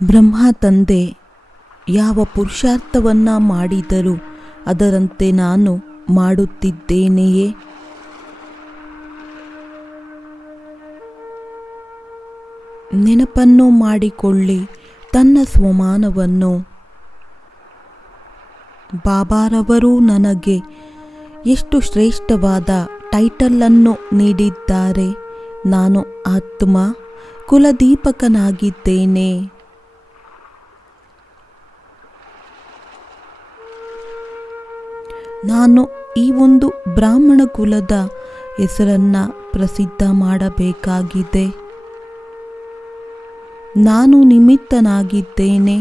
ಬ್ರಹ್ಮ ತಂದೆ ಯಾವ ಪುರುಷಾರ್ಥವನ್ನು ಮಾಡಿದರೂ ಅದರಂತೆ ನಾನು ಮಾಡುತ್ತಿದ್ದೇನೆಯೇ? ನೆನಪನ್ನು ಮಾಡಿಕೊಳ್ಳಿ ತನ್ನ ಸ್ವಮಾನವನ್ನು. ಬಾಬಾರವರು ನನಗೆ ಎಷ್ಟು ಶ್ರೇಷ್ಠವಾದ ಟೈಟಲನ್ನು ನೀಡಿದ್ದಾರೆ. ನಾನು ಆತ್ಮ ಕುಲದೀಪಕನಾಗಿದ್ದೇನೆ. ನಾನು ಈ ಒಂದು ಬ್ರಾಹ್ಮಣ ಕುಲದ ಹೆಸರನ್ನು ಪ್ರಸಿದ್ಧ ಮಾಡಬೇಕಾಗಿದೆ. ನಾನು ನಿಮಿತ್ತನಾಗಿದ್ದೇನೆ.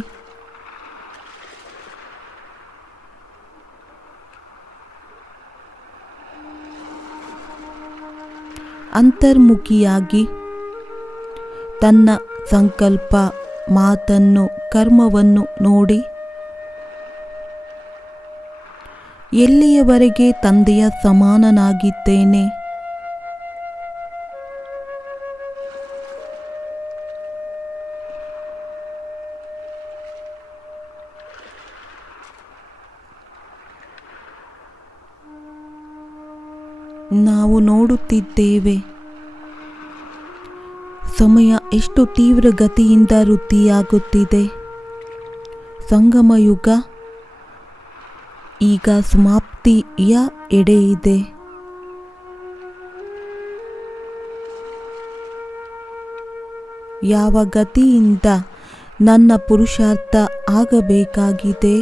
ಅಂತರ್ಮುಖಿಯಾಗಿ ತನ್ನ ಸಂಕಲ್ಪ, ಮಾತನ್ನು, ಕರ್ಮವನ್ನು ನೋಡಿ ಎಲ್ಲಿಯವರೆಗೆ ತಂದೆಯ ಸಮಾನನಾಗಿದ್ದೇನೆ, ನಾವು ನೋಡುತ್ತಿದ್ದೇವೆ ಸಮಯ ಎಷ್ಟು ತೀವ್ರ ಗತಿಯಿಂದ ವೃದ್ಧಿಯಾಗುತ್ತಿದೆ. ಸಂಗಮ ಯುಗ ಈಗ ಸಮಾಪ್ತಿಯ ಎಡೆ ಇದೆ. ಯಾವ ಗತಿಯಿಂದ ನನ್ನ ಪುರುಷಾರ್ಥ ಆಗಬೇಕಾಗಿದೆ?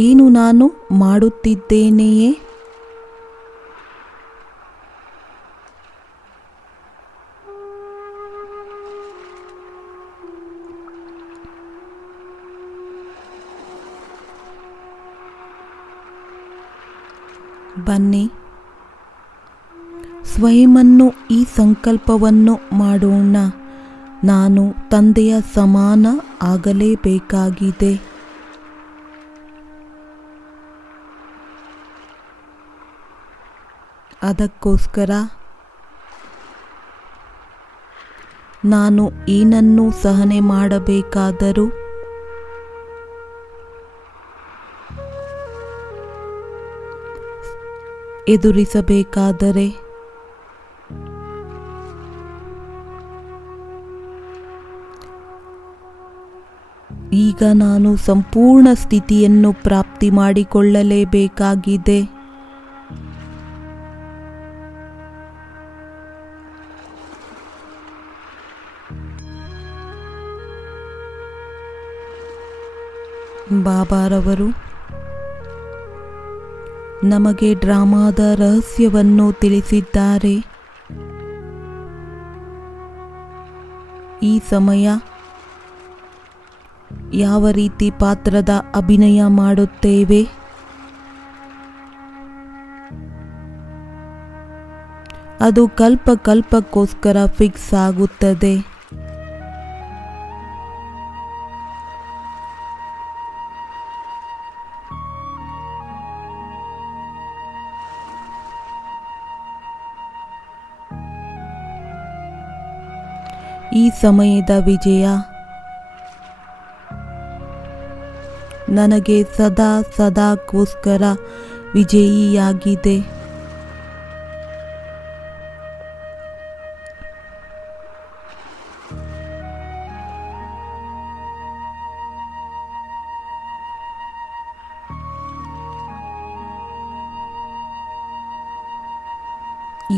ಏನು ನಾನು ಮಾಡುತ್ತಿದ್ದೇನೆಯೇ? ಬನ್ನಿ, ಸ್ವಯಂವನ್ನು ಈ ಸಂಕಲ್ಪವನ್ನು ಮಾಡೋಣ. ನಾನು ತಂದೆಯ ಸಮಾನ ಆಗಲೇಬೇಕಾಗಿದೆ. ಅದಕ್ಕೋಸ್ಕರ ನಾನು ಏನನ್ನು ಸಹನೆ ಮಾಡಬೇಕಾದರೂ ಎದುರಿಸಬೇಕಾದರೆ ಈಗ ನಾನು ಸಂಪೂರ್ಣ ಸ್ಥಿತಿಯನ್ನು ಪ್ರಾಪ್ತಿ ಮಾಡಿಕೊಳ್ಳಲೇಬೇಕಾಗಿದೆ. ಬಾಬಾರವರು ನಮಗೆ ಡ್ರಾಮಾದ ರಹಸ್ಯವನ್ನು ತಿಳಿಸಿದ್ದಾರೆ. ಈ ಸಮಯ ಯಾವ ರೀತಿ ಪಾತ್ರದ ಅಭಿನಯ ಮಾಡುತ್ತೇವೆ, ಅದು ಕಲ್ಪಕ್ಕೋಸ್ಕರ ಫಿಕ್ಸ್ ಆಗುತ್ತದೆ. ಈ ಸಮಯದ ವಿಜಯ ನನಗೆ ಸದಾಕ್ಕೋಸ್ಕರ ವಿಜಯಿಯಾಗಿದೆ.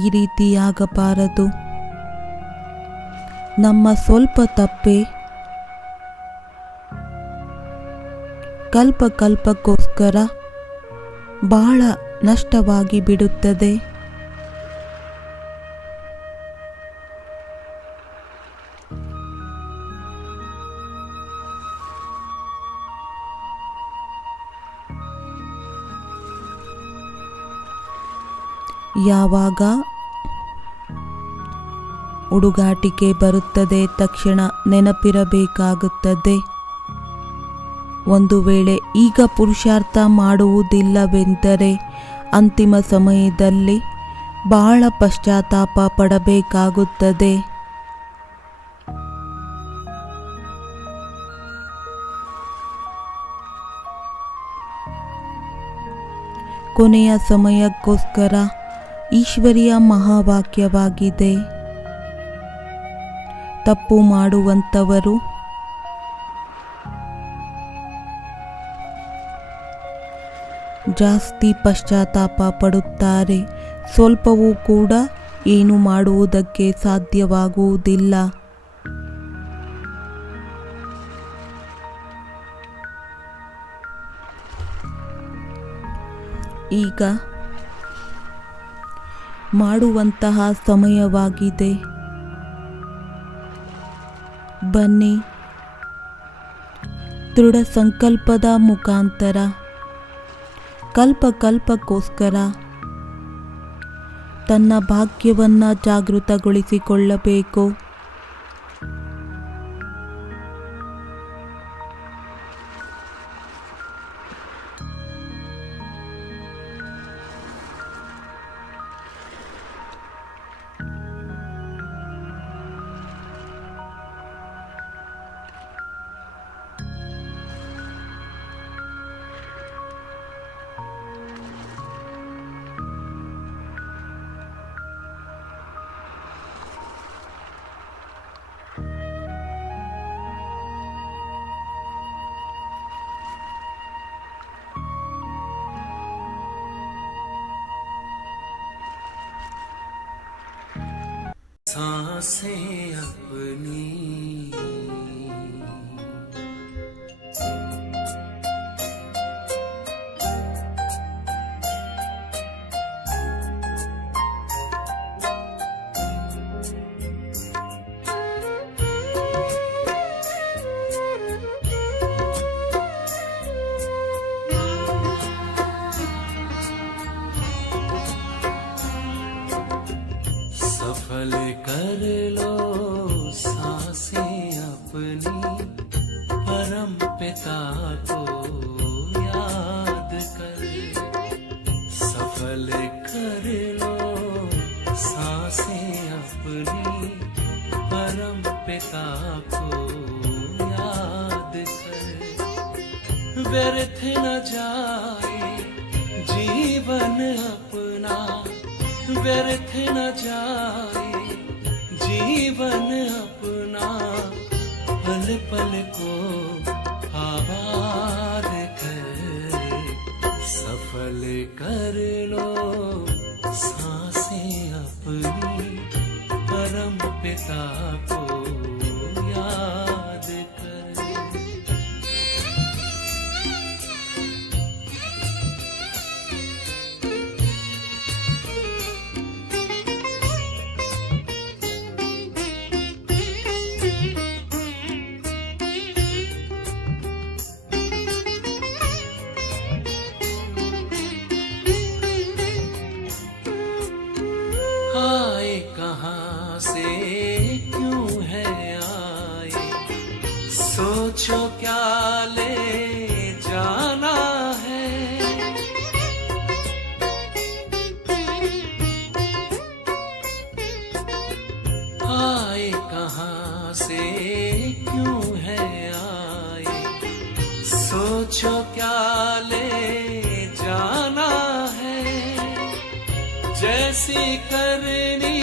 ಈ ರೀತಿಯಾಗಬಾರದು. ನಮ್ಮ ಸ್ವಲ್ಪ ತಪ್ಪೆ ಕಲ್ಪಕ್ಕೋಸ್ಕರ ಬಹಳ ನಷ್ಟವಾಗಿ ಬಿಡುತ್ತದೆ. ಯಾವಾಗ ಹುಡುಗಾಟಿಕೆ ಬರುತ್ತದೆ ತಕ್ಷಣ ನೆನಪಿರಬೇಕಾಗುತ್ತದೆ. ಒಂದು ವೇಳೆ ಈಗ ಪುರುಷಾರ್ಥ ಮಾಡುವುದಿಲ್ಲವೆಂದರೆ ಅಂತಿಮ ಸಮಯದಲ್ಲಿ ಬಹಳ ಪಶ್ಚಾತ್ತಾಪ ಪಡಬೇಕಾಗುತ್ತದೆ. ಕೊನೆಯ ಸಮಯಕ್ಕೋಸ್ಕರ ಈಶ್ವರಿಯ ಮಹಾವಾಕ್ಯವಾಗಿದೆ. ತಪ್ಪು ಮಾಡುವಂಥವರು ಜಾಸ್ತಿ ಪಶ್ಚಾತ್ತಾಪ ಪಡುತ್ತಾರೆ. ಸ್ವಲ್ಪವೂ ಕೂಡ ಏನು ಮಾಡುವುದಕ್ಕೆ ಸಾಧ್ಯವಾಗುವುದಿಲ್ಲ. ಈಗ ಮಾಡುವಂತಹ ಸಮಯವಾಗಿದೆ. ಬನ್ನಿ, ದೃಢ ಸಂಕಲ್ಪದ ಮುಖಾಂತರ ಕಲ್ಪಕ್ಕೋಸ್ಕರ ತನ್ನ ಭಾಗ್ಯವನ್ನು ಜಾಗೃತಗೊಳಿಸಿಕೊಳ್ಳಬೇಕು. सांसें अपनी सफल कर लो सांसें अपनी, परम पिता को याद कर। सफल कर लो सांसें अपनी, परम पिता को याद कर। व्यर्थ न जाए जीवन अपना, व्यर्थ न जाए जीवन अपना, पल पल को आबाद कर। सफल कर लो सांसें अपनी, परम पिता को याद कर। आए कहाँ से क्यों है आए, सोचो क्या ले जाना है। आए कहाँ से क्यों है आए, सोचो क्या ले जाना है। जैसी करनी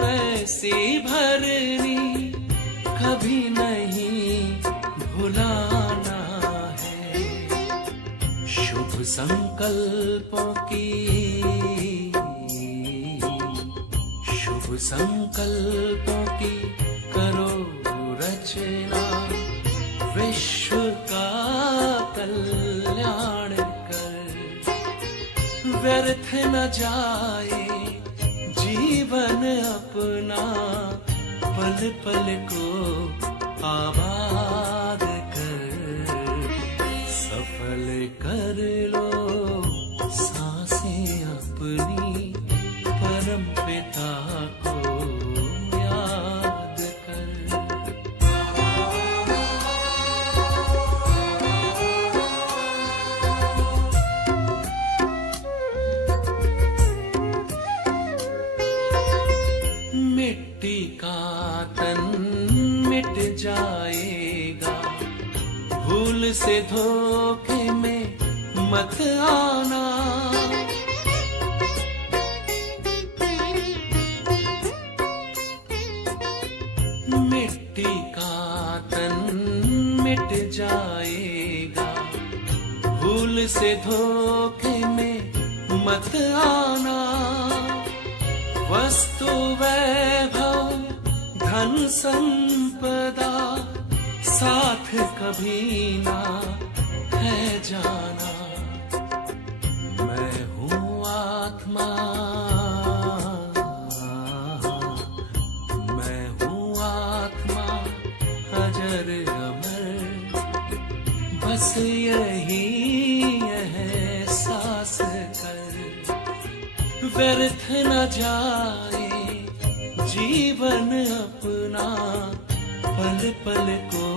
वैसी भरनी, कभी नहीं भुलाना है। शुभ संकल्पों की, शुभ संकल्पों की करो रचना, विश्व का कल्याण कर। व्यर्थ न जाए जीवन अपना, पल पल को आबाद कर। सफल कर लो सांसें अपनी, परम पिता को याद कर। मिट्टी का तन मिट जाएगा, भूल से धोखे में मत आना। से धोखे में मत आना। वस्तु वैभव धन संपदा साथ कभी ना है जाना। मैं हूँ आत्मा, मैं हूँ आत्मा अजर अमर, बस यही एहसास कर। व्यर्थ न जाए जीवन अपना, पल पल को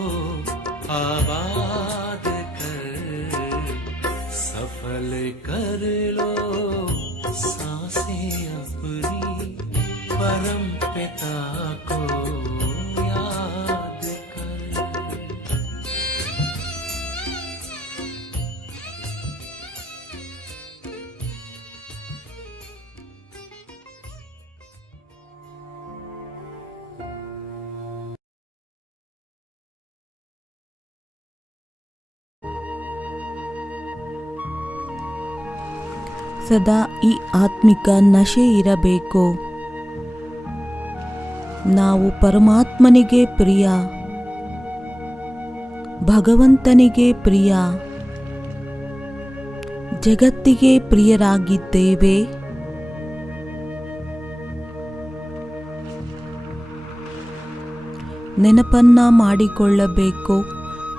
आबाद कर। सफल कर लो सांसें अपनी, परम पिता को याद कर। ಸದಾ ಈ ಆತ್ಮಿಕ ನಶೆ ಇರಬೇಕು. ನಾವು ಪರಮಾತ್ಮನಿಗೆ ಪ್ರಿಯ, ಭಗವಂತನಿಗೆ ಪ್ರಿಯ, ಜಗತ್ತಿಗೆ ಪ್ರಿಯರಾಗಿದ್ದೇವೆ. ನೆನಪನ್ನ ಮಾಡಿಕೊಳ್ಳಬೇಕು.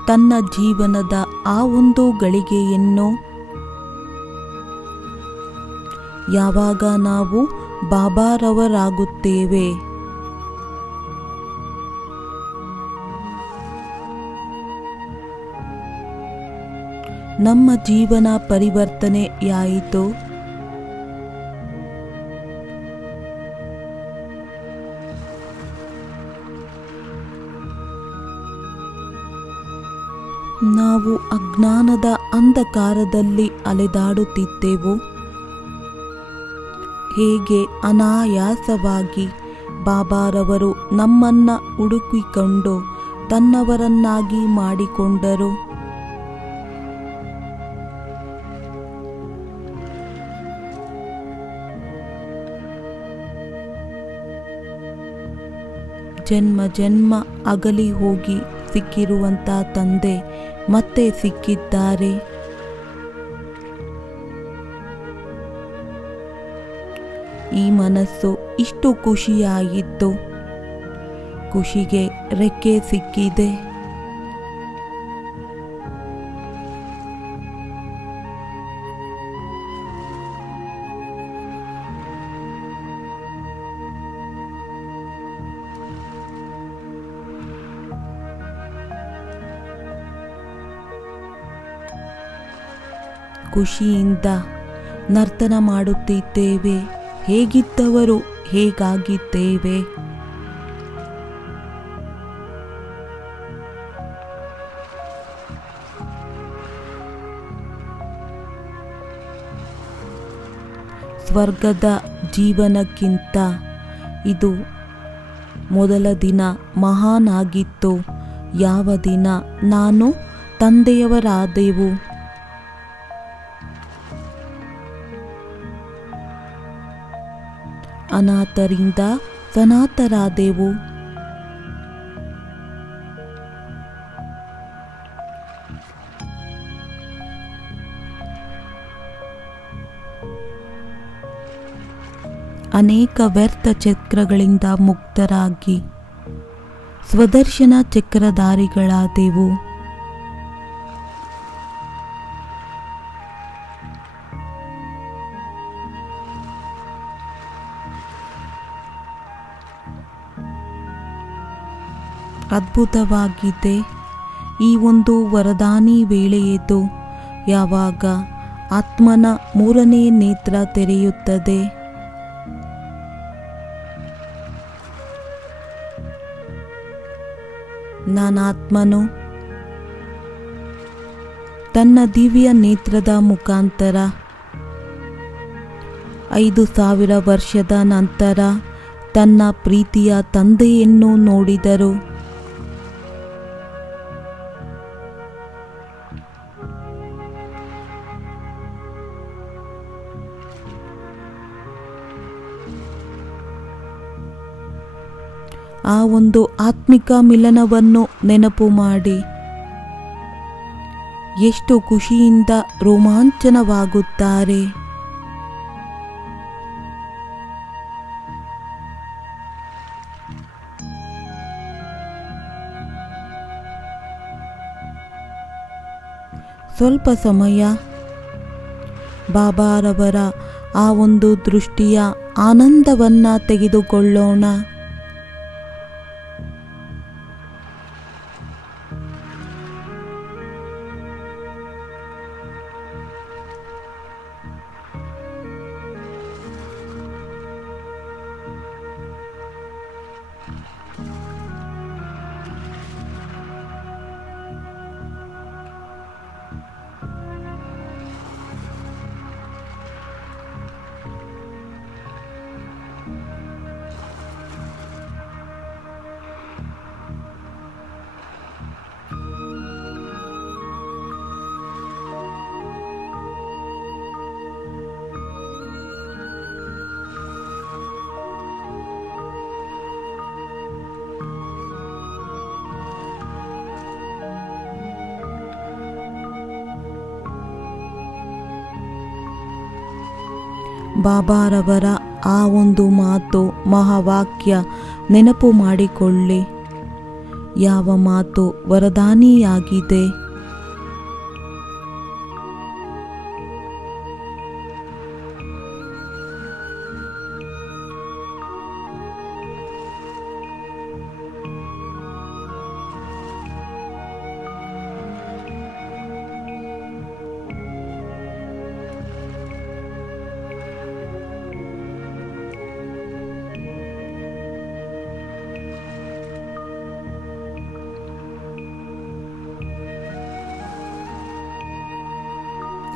ತನ್ನ ಜೀವನದ ಆ ಒಂದು ಗಳಿಗೆಯನ್ನು ಯಾವಾಗ ನಾವು ಬಾಬಾರವರಾಗುತ್ತೇವೆ, ನಮ್ಮ ಜೀವನ ಪರಿವರ್ತನೆಯಾಯಿತು. ನಾವು ಅಜ್ಞಾನದ ಅಂಧಕಾರದಲ್ಲಿ ಅಲೆದಾಡುತ್ತಿದ್ದೆವು. ಹೇಗೆ ಅನಾಯಾಸವಾಗಿ ಬಾಬಾರವರು ನಮ್ಮನ್ನ ಹುಡುಕಿಕೊಂಡು ತನ್ನವರನ್ನಾಗಿ ಮಾಡಿಕೊಂಡರು. ಜನ್ಮ ಜನ್ಮ ಅಗಲಿ ಹೋಗಿ ಸಿಕ್ಕಿರುವಂಥ ತಂದೆ ಮತ್ತೆ ಸಿಕ್ಕಿದ್ದಾರೆ. ಈ ಮನಸ್ಸು ಇಷ್ಟು ಖುಷಿಯಾಗಿತ್ತು, ಖುಷಿಗೆ ರೆಕ್ಕೆ ಸಿಕ್ಕಿದೆ. ಖುಷಿಯಿಂದ ನರ್ತನ ಮಾಡುತ್ತಿದ್ದೇವೆ. ಹೇಗಿದ್ದವರು ಹೇಗಾಗಿದ್ದೇವೆ. ಸ್ವರ್ಗದ ಜೀವನಕ್ಕಿಂತ ಇದು ಮೊದಲ ದಿನ ಮಹಾನ್ ಆಗಿತ್ತು. ಯಾವ ದಿನ ನಾನು ತಂದೆಯವರಾದೆವು. ಅನಾಥರಿಂದ ಸನಾತರಾದೆವು. ಅನೇಕ ವ್ಯರ್ಥ ಚಕ್ರಗಳಿಂದ ಮುಕ್ತರಾಗಿ ಸ್ವದರ್ಶನ ಚಕ್ರಧಾರಿಗಳಾದೆವು. ಅದ್ಭುತವಾಗಿದೆ ಈ ಒಂದು ವರದಾನಿ ವೇಳೆಯಿದು. ಯಾವಾಗ ಆತ್ಮನ ಮೂರನೇ ನೇತ್ರ ತೆರೆಯುತ್ತದೆ, ನಾನಾತ್ಮನು ತನ್ನ ದಿವ್ಯ ನೇತ್ರದ ಮುಖಾಂತರ 5000 ವರ್ಷದ ನಂತರ ತನ್ನ ಪ್ರೀತಿಯ ತಂದೆಯನ್ನು ನೋಡಿದರು. ಆ ಒಂದು ಆತ್ಮಿಕ ಮಿಲನವನ್ನು ನೆನಪು ಮಾಡಿ ಎಷ್ಟು ಖುಷಿಯಿಂದ ರೋಮಾಂಚನವಾಗುತ್ತಾರೆ. ಸ್ವಲ್ಪ ಸಮಯ ಬಾಬಾರವರ ಆ ಒಂದು ದೃಷ್ಟಿಯ ಆನಂದವನ್ನು ತೆಗೆದುಕೊಳ್ಳೋಣ. ಬಾಬಾರವರ ಆ ಒಂದು ಮಾತು, ಮಹಾವಾಕ್ಯ ನೆನಪು ಮಾಡಿಕೊಳ್ಳಿ. ಯಾವ ಮಾತು ವರದಾನಿಯಾಗಿದೆ.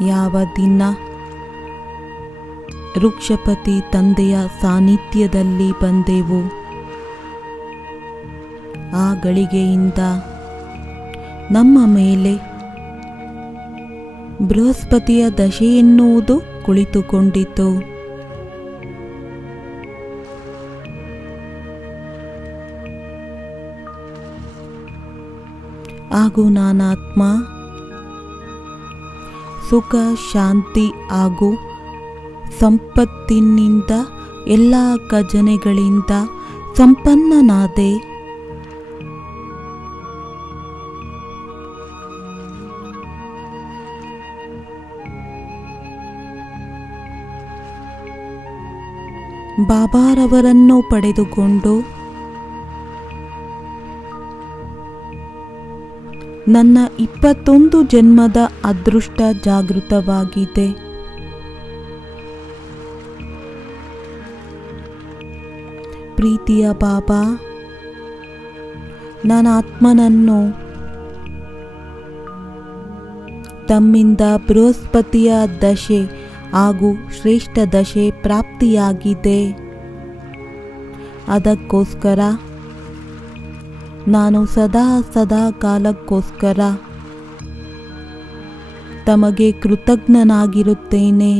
ಯಾವ ದಿನ ವೃಕ್ಷಪತಿ ತಂದೆಯ ಸಾನ್ನಿಧ್ಯದಲ್ಲಿ ಬಂದೆವು, ಆ ಗಳಿಗೆಯಿಂದ ನಮ್ಮ ಮೇಲೆ ಬೃಹಸ್ಪತಿಯ ದಶೆ ಎನ್ನುವುದು ಕುಳಿತುಕೊಂಡಿತು. ಹಾಗೂ ನಾನಾತ್ಮ ಸುಖ, ಶಾಂತಿ ಹಾಗೂ ಸಂಪತ್ತಿನಿಂದ ಎಲ್ಲ ಖಜಾನೆಗಳಿಂದ ಸಂಪನ್ನನಾದೆ. ಬಾಬಾರವರನ್ನು ಪಡೆದುಕೊಂಡು ನನ್ನ 21 ಜನ್ಮದ ಅದೃಷ್ಟ ಜಾಗೃತವಾಗಿದೆ. ಪ್ರೀತಿಯ ಬಾಬಾ, ನನ್ನ ಆತ್ಮನನ್ನು ತಮ್ಮಿಂದ ಬೃಹಸ್ಪತಿಯ ದಶೆ ಹಾಗೂ ಶ್ರೇಷ್ಠ ದಶೆ ಪ್ರಾಪ್ತಿಯಾಗಿದೆ. ಅದಕ್ಕೋಸ್ಕರ ನಾನು ಸದಾ ಕಾಲಕ್ಕೋಸ್ಕರ ತಮಗೆ ಕೃತಜ್ಞನಾಗಿರುತ್ತೇನೆ.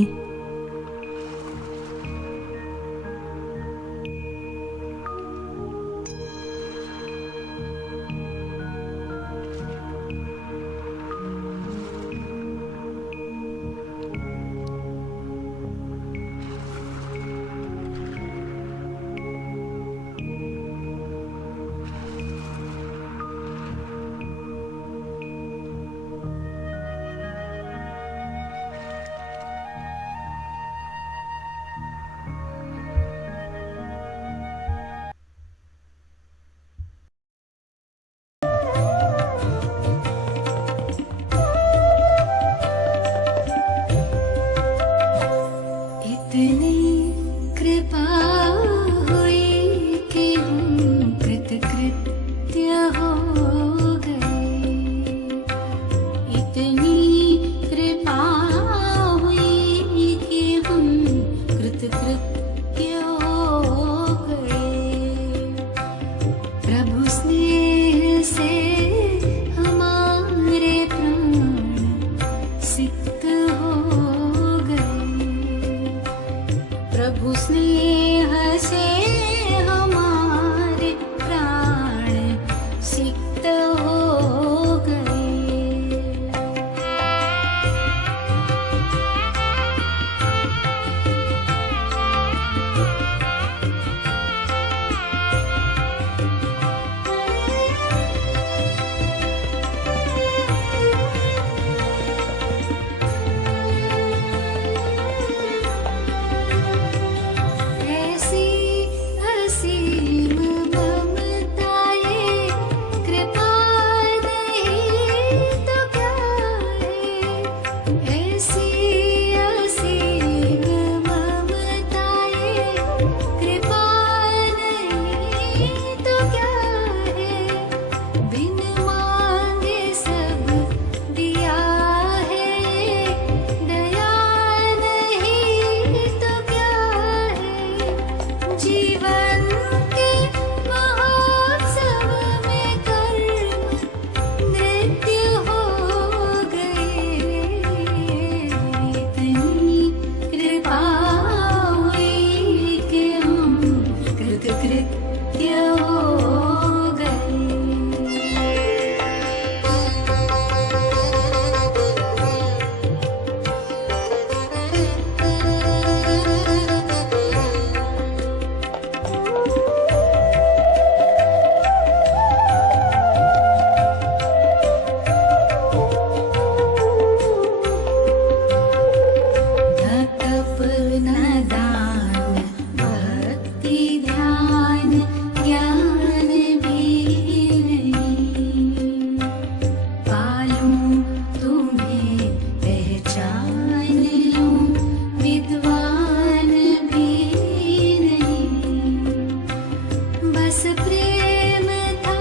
कृतकृत्य हो गए। न तप न दान भक्ति ध्यान ज्ञान भी नहीं, पालूं तुम्हें पहचान लूं विद्वान भी नहीं। बस प्रेम था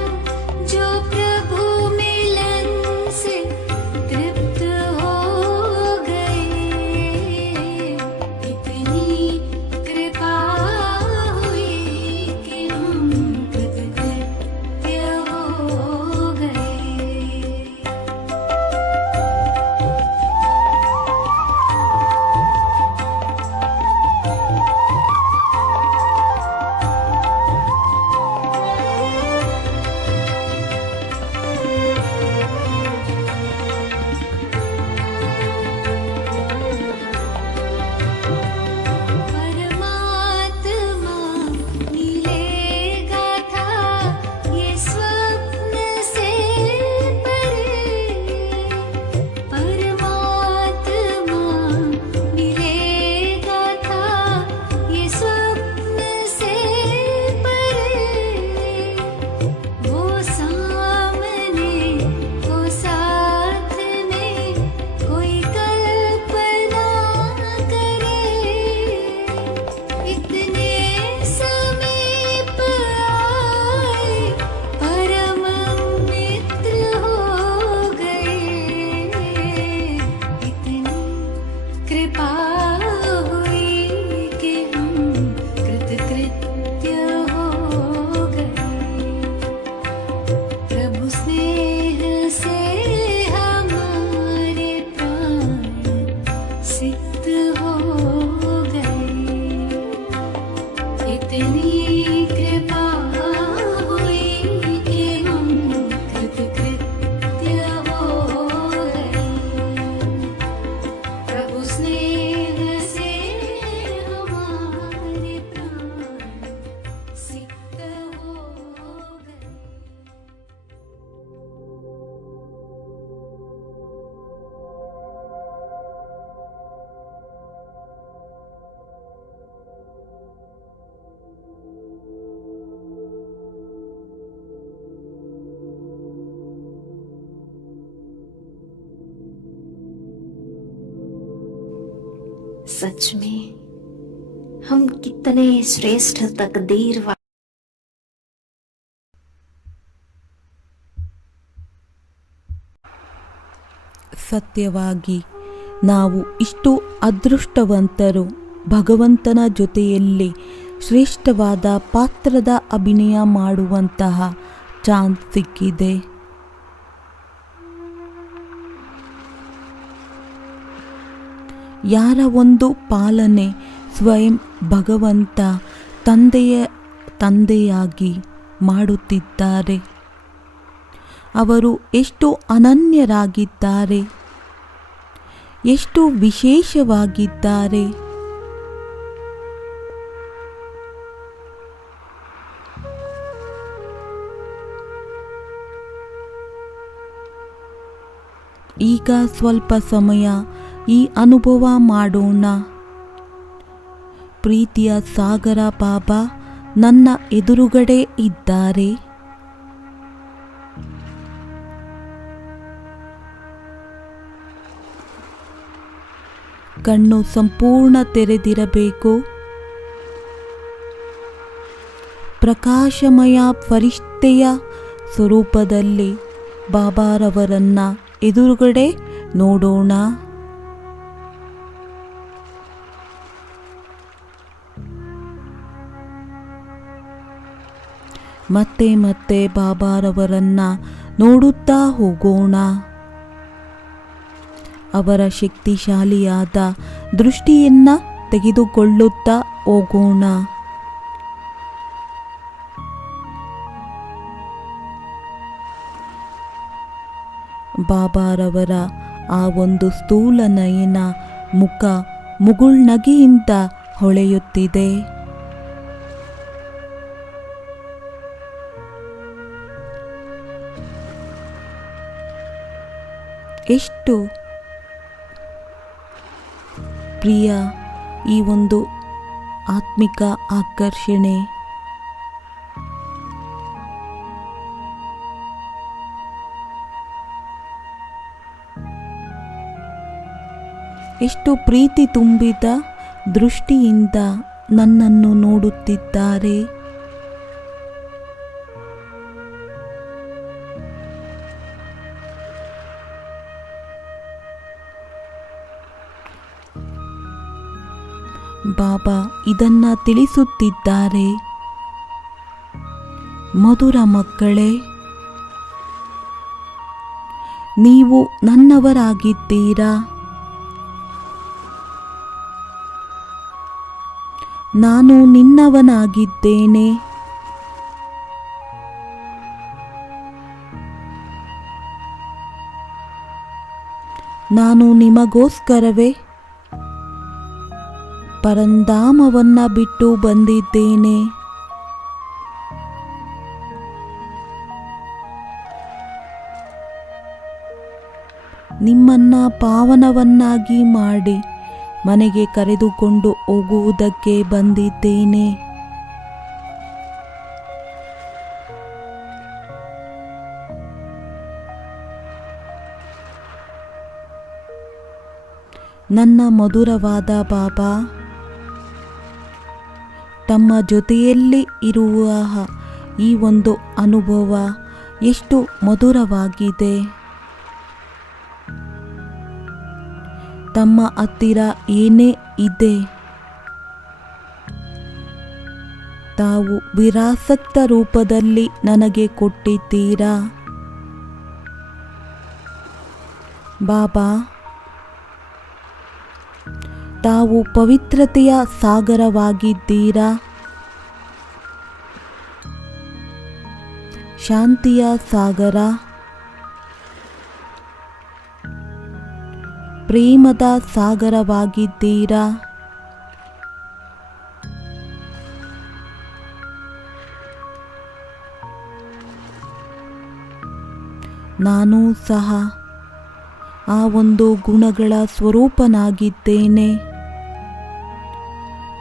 जो प्रभु मिलन से तृप्त हो गए। इतनी कृपा हुई कि हम कृतकृत्य हो गए। परमात्मा मिलेगा था ये स्वप्न से परे। परमात्मा मिलेगा था ये स्वप्न से परे। वो सामने वो साथ में कोई कल्पना करे। इतने समीप आए परम मित्र हो गए। इतनी कृपा हुई कि हम कृतकृत्य हो गए। प्रभु स्नेह से हमारे प्राण सिक्त हो गए। इतनी कृपा हुई कि हम कृतकृत्य हो गए। प्रभु स्नेह से हमारे प्राण सिक्त हो गए। सच में हम कितने श्रेष्ठ तकदीर वा ಸತ್ಯವಾಗಿ ನಾವು ಇಷ್ಟು ಅದೃಷ್ಟವಂತರು. ಭಗವಂತನ ಜೊತೆಯಲ್ಲಿ ಶ್ರೇಷ್ಠವಾದ ಪಾತ್ರದ ಅಭಿನಯ ಮಾಡುವಂತಹ ಚಾನ್ಸ್ ಸಿಕ್ಕಿದೆ. ಯಾರ ಒಂದು ಪಾಲನೆ ಸ್ವಯಂ ಭಗವಂತ ತಂದೆಯಾಗಿ ಮಾಡುತ್ತಿದ್ದಾರೆ. ಅವರು ಎಷ್ಟು ಅನನ್ಯರಾಗಿದ್ದಾರೆ, ಎಷ್ಟು ವಿಶೇಷವಾಗಿದ್ದಾರೆ. ಈಗ ಸ್ವಲ್ಪ ಸಮಯ ಈ ಅನುಭವ ಮಾಡೋಣ. ಪ್ರೀತಿಯ ಸಾಗರ ಬಾಬಾ ನನ್ನ ಎದುರುಗಡೆ ಇದ್ದಾರೆ. ಕಣ್ಣು ಸಂಪೂರ್ಣ ತೆರೆದಿರಬೇಕು. ಪ್ರಕಾಶಮಯ ಫರಿಷ್ಠೆಯ ಸ್ವರೂಪದಲ್ಲಿ ಬಾಬಾರವರನ್ನ ಎದುರುಗಡೆ ನೋಡೋಣ. ಮತ್ತೆ ಮತ್ತೆ ಬಾಬಾರವರನ್ನ ನೋಡುತ್ತಾ ಹೋಗೋಣ. ಅವರ ಶಕ್ತಿಶಾಲಿಯಾದ ದೃಷ್ಟಿಯನ್ನ ತೆಗೆದುಕೊಳ್ಳುತ್ತಾ ಹೋಗೋಣ. ಬಾಬಾರವರ ಆ ಒಂದು ಸ್ಥೂಲ ನಯನ ಮುಖ ಮುಗುಳ್ನಗೆಯಿಂದ ಹೊಳೆಯುತ್ತಿದೆ. ಎಷ್ಟು ಪ್ರಿಯ ಈ ಒಂದು ಆತ್ಮಿಕ ಆಕರ್ಷಣೆ. ಎಷ್ಟು ಪ್ರೀತಿ ತುಂಬಿದ ದೃಷ್ಟಿಯಿಂದ ನನ್ನನ್ನು ನೋಡುತ್ತಿದ್ದಾರೆ. ಬಾಬಾ ಇದನ್ನ ತಿಳಿಸುತ್ತಿದ್ದಾರೆ. ಮಧುರ ಮಕ್ಕಳೇ, ನೀವು ನನ್ನವರಾಗಿದ್ದೀರಾ. ನಾನು ನಿನ್ನವನಾಗಿದ್ದೇನೆ. ನಾನು ನಿಮಗೋಸ್ಕರವೇ ಪರಂಧಾಮವನ್ನ ಬಿಟ್ಟು ಬಂದಿದ್ದೇನೆ. ನಿಮ್ಮನ್ನ ಪಾವನವನ್ನಾಗಿ ಮಾಡಿ ಮನೆಗೆ ಕರೆದುಕೊಂಡು ಹೋಗುವುದಕ್ಕೆ ಬಂದಿದ್ದೇನೆ. ನನ್ನ ಮಧುರವಾದ ಬಾಬಾ ತಮ್ಮ ಜೊತೆಯಲ್ಲಿ ಇರುವ ಈ ಒಂದು ಅನುಭವ ಎಷ್ಟು ಮಧುರವಾಗಿದೆ. ತಮ್ಮ ಹತ್ತಿರ ಏನೇ ಇದೆ ತಾವು ವಿರಾಸಕ್ತ ರೂಪದಲ್ಲಿ ನನಗೆ ಕೊಟ್ಟಿದ್ದೀರಾ. ಬಾಬಾ, ತಾವು ಪವಿತ್ರತೆಯ ಸಾಗರವಾಗಿದ್ದೀರಾ. ಶಾಂತಿಯ ಸಾಗರ, ಪ್ರೇಮದ ಸಾಗರವಾಗಿದ್ದೀರಾ. ನಾನು ಸಹ ಆ ಒಂದು ಗುಣಗಳ ಸ್ವರೂಪನಾಗಿದ್ದೇನೆ.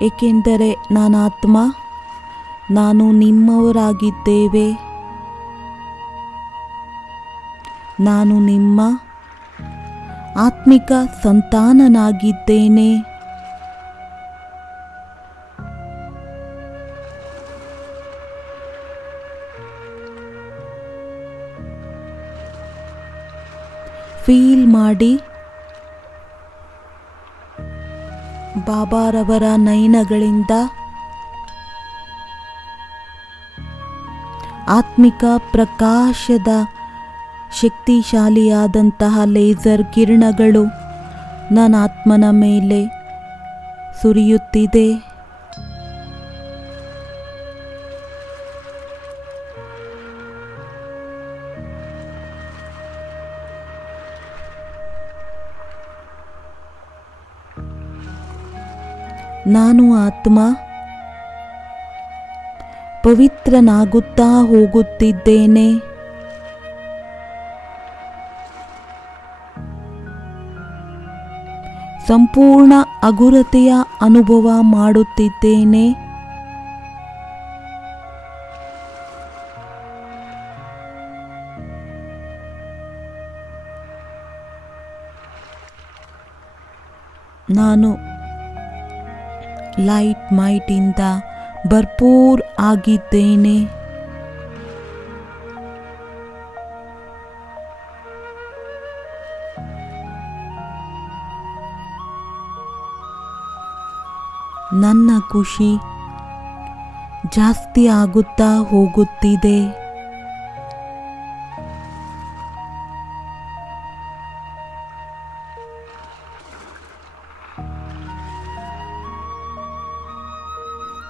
ಏಕೆಂದರೆ ನಾನಾತ್ಮ, ನಾನು ನಿಮ್ಮವರಾಗಿದ್ದೇವೆ. ನಾನು ನಿಮ್ಮ ಆತ್ಮಿಕ ಸಂತಾನನಾಗಿದ್ದೇನೆ. ಫೀಲ್ ಮಾಡಿ, ಬಾಬಾರವರ ನಯನಗಳಿಂದ ಆತ್ಮಿಕ ಪ್ರಕಾಶದ ಶಕ್ತಿಶಾಲಿಯಾದಂತಹ ಲೇಸರ್ ಕಿರಣಗಳು ನನ್ನ ಆತ್ಮನ ಮೇಲೆ ಸುರಿಯುತ್ತಿದೆ. ನಾನು ಆತ್ಮ ಪವಿತ್ರನಾಗುತ್ತಾ ಹೋಗುತ್ತಿದ್ದೇನೆ. ಸಂಪೂರ್ಣ ಹಗುರತೆಯ ಅನುಭವ ಮಾಡುತ್ತಿದ್ದೇನೆ. ನಾನು ಲೈಟ್ ಮೈಟಿಂದ ಭರ್ಪೂರ್ ಆಗಿದ್ದೇನೆ. ನನ್ನ ಖುಷಿ ಜಾಸ್ತಿ ಆಗುತ್ತಾ ಹೋಗುತ್ತಿದೆ.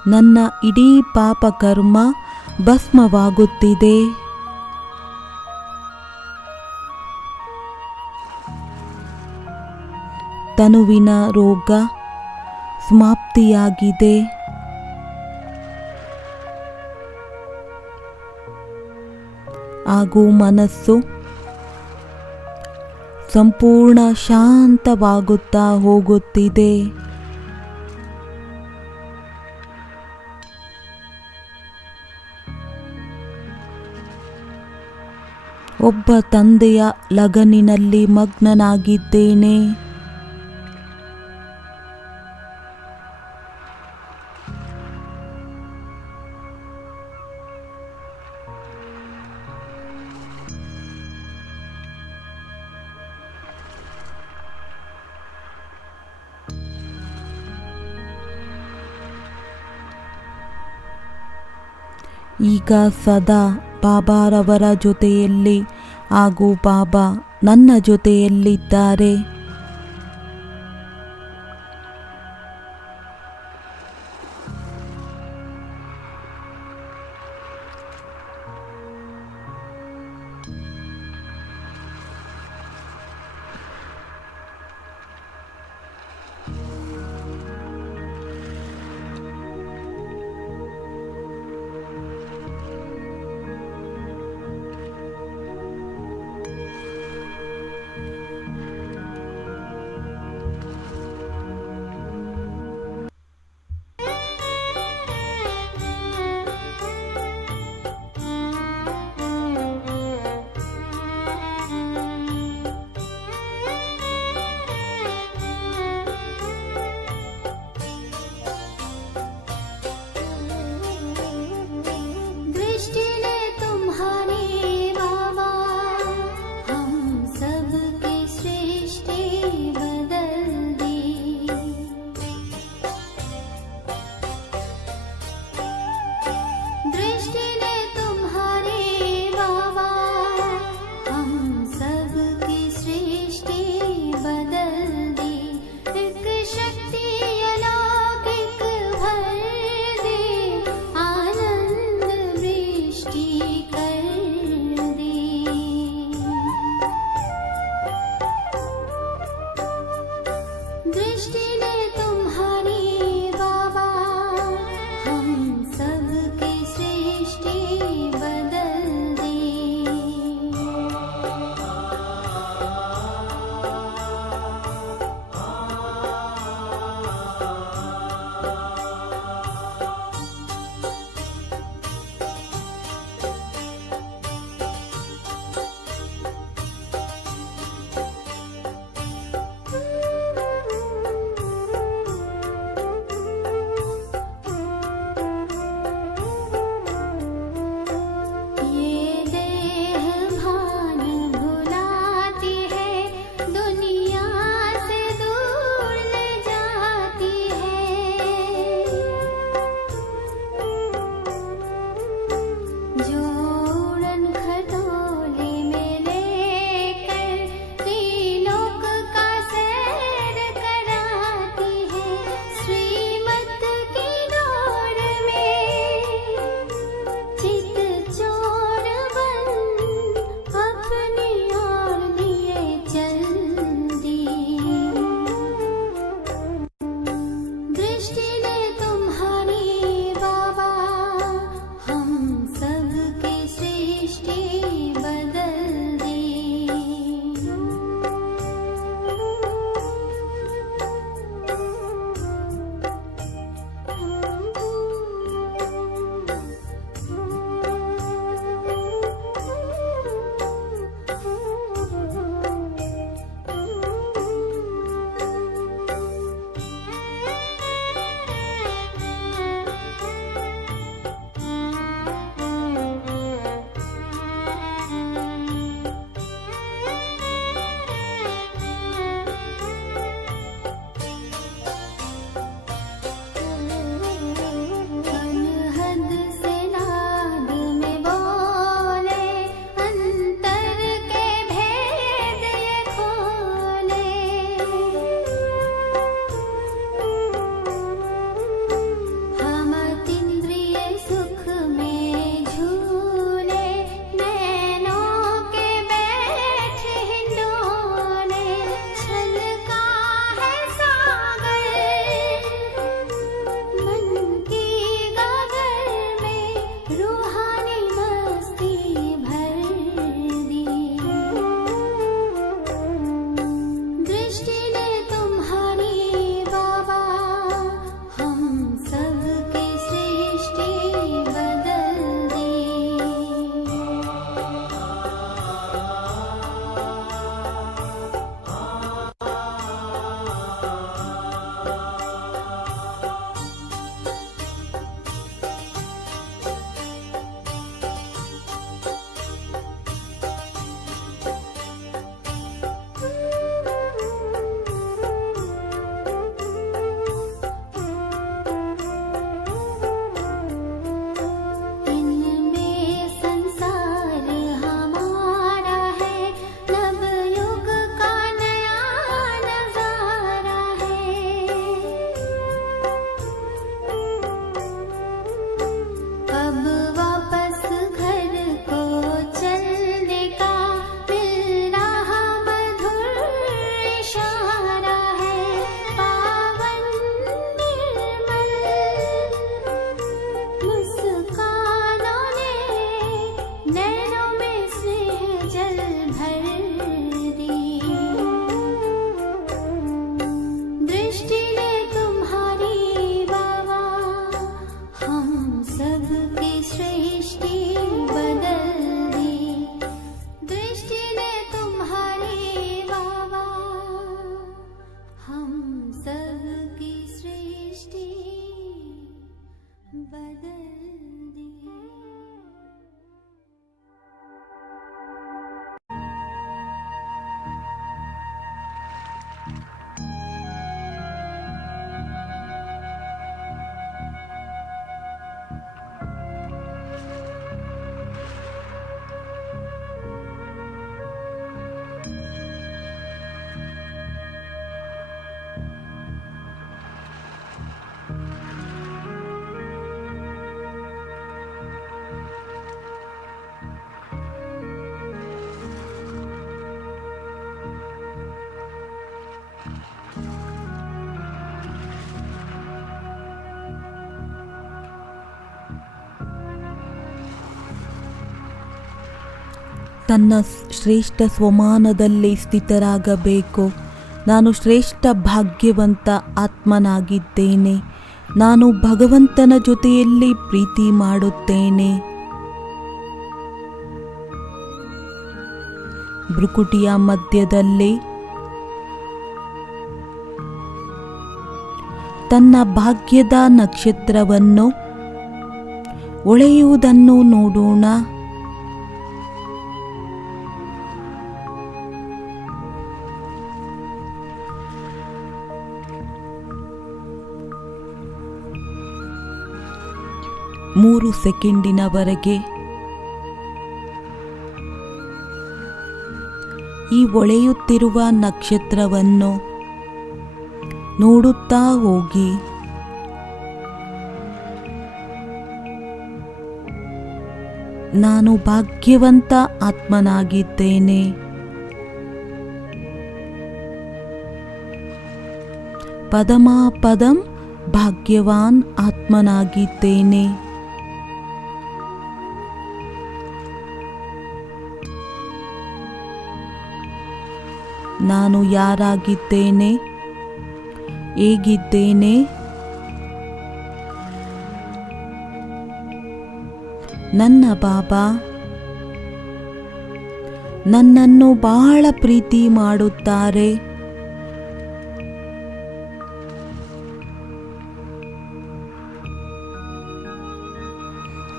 ನನ್ನ ಇಡೀ ಪಾಪ ಕರ್ಮ ಭಸ್ಮವಾಗುತ್ತಿದೆ. ತನುವಿನ ರೋಗ ಸಮಾಪ್ತಿಯಾಗಿದೆ. ಹಾಗೂ ಮನಸ್ಸು ಸಂಪೂರ್ಣ ಶಾಂತವಾಗುತ್ತಾ ಹೋಗುತ್ತಿದೆ. ಒಬ್ಬ ತಂದೆಯ ಲಗನಿನಲ್ಲಿ ಮಗ್ನನಾಗಿದ್ದೇನೆ. ಈಗ ಸದಾ ಬಾಬಾರವರ ಜೊತೆಯಲ್ಲಿ ಹಾಗೂ ಬಾಬಾ ನನ್ನ ಜೊತೆಯಲ್ಲಿದ್ದಾರೆ. ತನ್ನ ಶ್ರೇಷ್ಠ ಸ್ವಮಾನದಲ್ಲಿ ಸ್ಥಿತರಾಗಬೇಕು. ನಾನು ಶ್ರೇಷ್ಠ ಭಾಗ್ಯವಂತ ಆತ್ಮನಾಗಿದ್ದೇನೆ. ನಾನು ಭಗವಂತನ ಜೊತೆಯಲ್ಲಿ ಪ್ರೀತಿ ಮಾಡುತ್ತೇನೆ. ಭ್ರುಕುಟಿಯ ಮಧ್ಯದಲ್ಲಿ ತನ್ನ ಭಾಗ್ಯದ ನಕ್ಷತ್ರವನ್ನು ಹೊಳೆಯುವುದನ್ನು ನೋಡೋಣ. ಮೂರು ಸೆಕೆಂಡಿನವರೆಗೆ ಈ ಹೊಳೆಯುತ್ತಿರುವ ನಕ್ಷತ್ರವನ್ನು ನೋಡುತ್ತಾ ಹೋಗಿ. ನಾನು ಭಾಗ್ಯವಂತ ಆತ್ಮನಾಗಿದ್ದೇನೆ. ಪದಮಾಪದಂ ಭಾಗ್ಯವಾನ್ ಆತ್ಮನಾಗಿದ್ದೇನೆ. ನಾನು ಯಾರಾಗಿದ್ದೇನೆ, ಹೇಗಿದ್ದೇನೆ, ನನ್ನ ಬಾಬಾ ನನ್ನನ್ನು ಬಹಳ ಪ್ರೀತಿ ಮಾಡುತ್ತಾರೆ.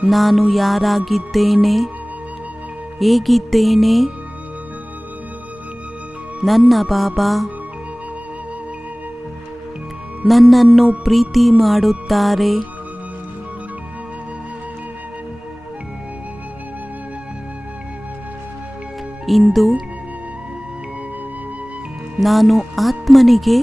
ನಾನು ಯಾರಾಗಿದ್ದೇನೆ, ಹೇಗಿದ್ದೇನೆ, ನನ್ನ ಬಾಬಾ ನನ್ನನ್ನು ಪ್ರೀತಿ ಮಾಡುತ್ತಾರೆ. ಇಂದು ನಾನು ಆತ್ಮನಿಗೆ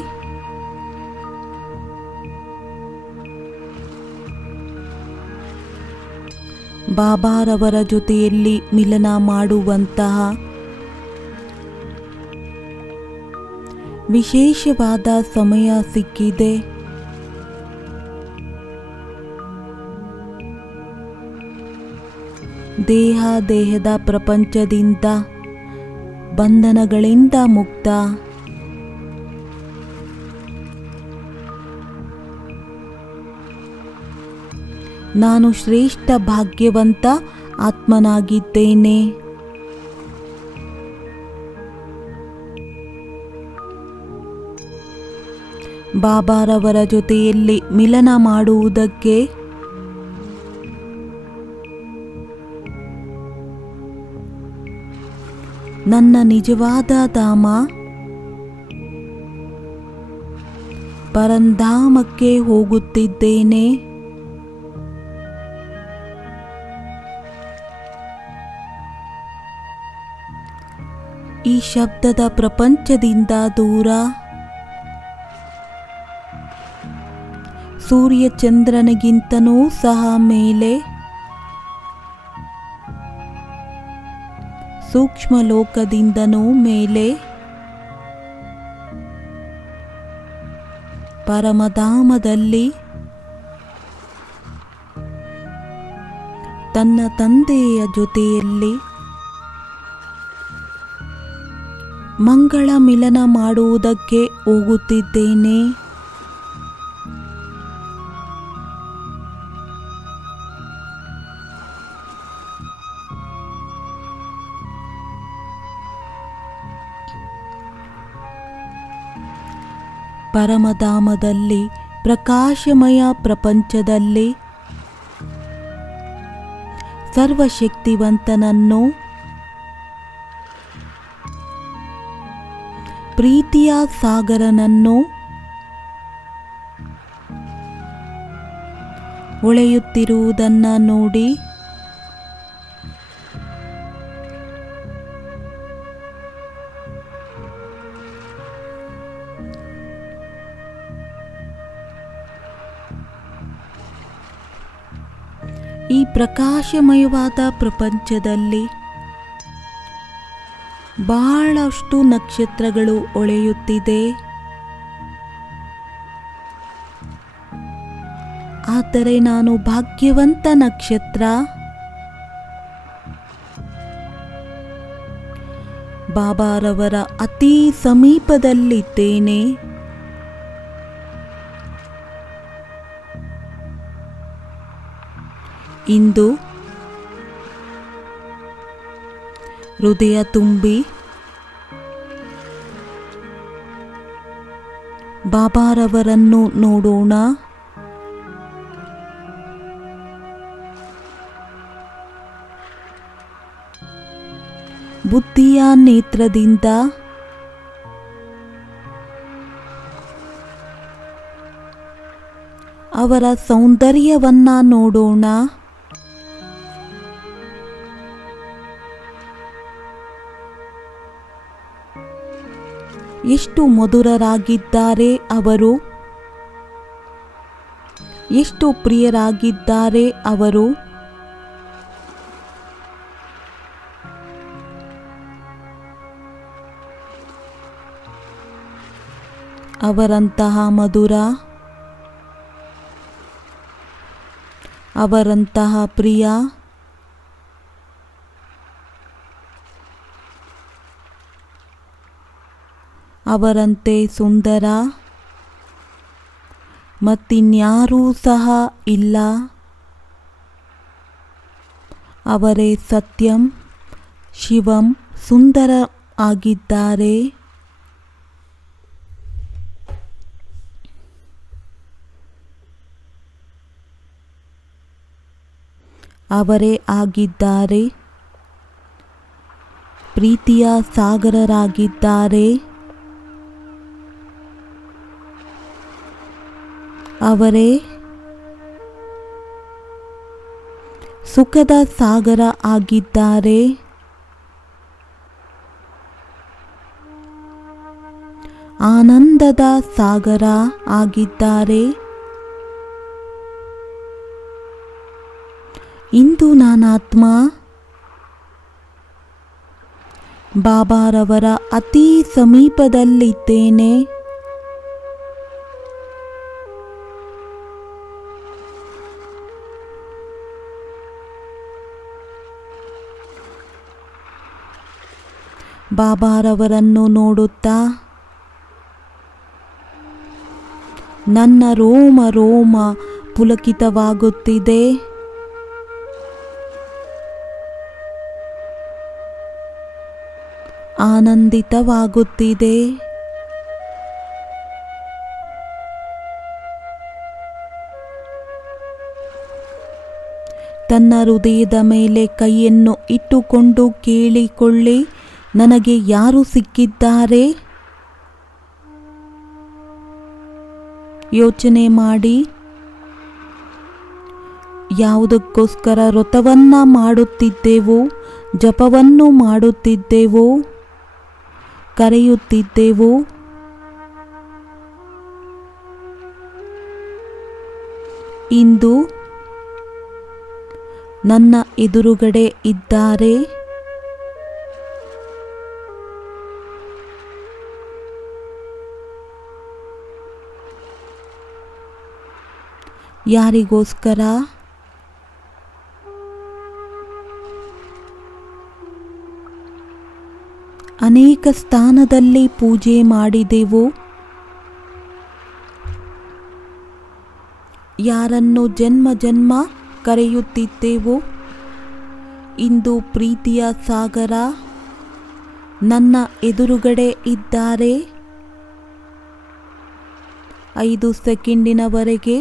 ಬಾಬಾರವರ ಜೊತೆಯಲ್ಲಿ ಮಿಲನ ಮಾಡುವಂತಹ ವಿಶೇಷವಾದ ಸಮಯ ಸಿಕ್ಕಿದೆ. ದೇಹದ ಪ್ರಪಂಚದಿಂದ ಬಂಧನಗಳಿಂದ ಮುಕ್ತ. ನಾನು ಶ್ರೇಷ್ಠ ಭಾಗ್ಯವಂತ ಆತ್ಮನಾಗಿದ್ದೇನೆ. ಬಾಬಾರವರ ಜೊತೆಯಲ್ಲಿ ಮಿಲನ ಮಾಡುವುದಕ್ಕೆ ನನ್ನ ನಿಜವಾದ ಧಾಮ ಪರಂಧಾಮಕ್ಕೆ ಹೋಗುತ್ತಿದ್ದೇನೆ. ಈ ಶಬ್ದದ ಪ್ರಪಂಚದಿಂದ ದೂರ, ಸೂರ್ಯ ಚಂದ್ರನಿಗಿಂತನೂ ಸಹ ಮೇಲೆ, ಸೂಕ್ಷ್ಮ ಲೋಕದಿಂದನೂ ಮೇಲೆ, ಪರಮಧಾಮದಲ್ಲಿ ತನ್ನ ತಂದೆಯ ಜೊತೆಯಲ್ಲಿ ಮಂಗಳ ಮಿಲನ ಮಾಡುವುದಕ್ಕೆ ಹೋಗುತ್ತಿದ್ದೇನೆ. ಪರಮಧಾಮದಲ್ಲಿ ಪ್ರಕಾಶಮಯ ಪ್ರಪಂಚದಲ್ಲಿ ಸರ್ವಶಕ್ತಿವಂತನನ್ನು ಪ್ರೀತಿಯ ಸಾಗರನನ್ನು ಹೊಳೆಯುತ್ತಿರುವುದನ್ನು ನೋಡಿ ಈ ಪ್ರಕಾಶಮಯವಾದ ಪ್ರಪಂಚದಲ್ಲಿ ಬಹಳಷ್ಟು ನಕ್ಷತ್ರಗಳು ಹೊಳೆಯುತ್ತಿದೆ. ಆದರೆ ನಾನು ಭಾಗ್ಯವಂತ ನಕ್ಷತ್ರ. ಬಾಬಾರವರ ಅತಿ ಸಮೀಪದಲ್ಲಿದ್ದೇನೆ. ಇಂದು ಹೃದಯ ತುಂಬಿ ಬಾಬಾರವರನ್ನು ನೋಡೋಣ. ಬುದ್ಧಿಯ ನೇತ್ರದಿಂದ ಅವರ ಸೌಂದರ್ಯವನ್ನ ನೋಡೋಣ. ಎಷ್ಟು ಮಧುರರಾಗಿದ್ದಾರೆ ಅವರು, ಎಷ್ಟು ಪ್ರಿಯರಾಗಿದ್ದಾರೆ ಅವರು. ಅವರಂತಹ ಮಧುರ, ಅವರಂತಹ ಪ್ರಿಯ, ಅವರಂತೆ ಸುಂದರ ಮತ್ತಿನ್ಯಾರೂ ಸಹ ಇಲ್ಲ. ಅವರೇ ಸತ್ಯಂ ಶಿವಂ ಸುಂದರ ಆಗಿದ್ದಾರೆ. ಅವರೇ ಆಗಿದ್ದಾರೆ, ಪ್ರೀತಿಯ ಸಾಗರರಾಗಿದ್ದಾರೆ. ಅವರೇ ಸುಖದ ಸಾಗರ ಆಗಿದ್ದಾರೆ. ಆನಂದದ ಸಾಗರ ಆಗಿದ್ದಾರೆ. ಇಂದು ನಾನಾತ್ಮ ಬಾಬಾರವರ ಅತಿ ಸಮೀಪದಲ್ಲಿದ್ದೇನೆ. ಬಾಬಾರವರನ್ನು ನೋಡುತ್ತಾ ನನ್ನ ರೋಮ ರೋಮ ಪುಲಕಿತವಾಗುತ್ತಿದೆ. ಆನಂದಿತವಾಗುತ್ತಿದೆ. ತನ್ನ ಹೃದಯದ ಮೇಲೆ ಕೈಯನ್ನು ಇಟ್ಟುಕೊಂಡು ಕೇಳಿಕೊಳ್ಳಿ, ನನಗೆ ಯಾರು ಸಿಕ್ಕಿದ್ದಾರೆ? ಯೋಚನೆ ಮಾಡಿ. ಯಾವುದಕ್ಕೋಸ್ಕರ ವ್ರತವನ್ನ ಮಾಡುತ್ತಿದ್ದೆವು, ಜಪವನ್ನು ಮಾಡುತ್ತಿದ್ದೆವು, ಕರೆಯುತ್ತಿದ್ದೆವು? ಇಂದು ನನ್ನ ಎದುರುಗಡೆ ಇದ್ದಾರೆ. ಯಾರಿಗೋಸ್ಕರ? ಅನೇಕ ಸ್ಥಾನದಲ್ಲಿ ಪೂಜೆ ಮಾಡಿದೆವು. ಯಾರನ್ನು ಜನ್ಮ ಜನ್ಮ ಕರೆಯುತ್ತಿದ್ದೆವು. ಇಂದು ಪ್ರೀತಿಯ ಸಾಗರ ನನ್ನ ಎದುರುಗಡೆ ಇದ್ದಾರೆ. 5 ಸೆಕೆಂಡಿನವರೆಗೆ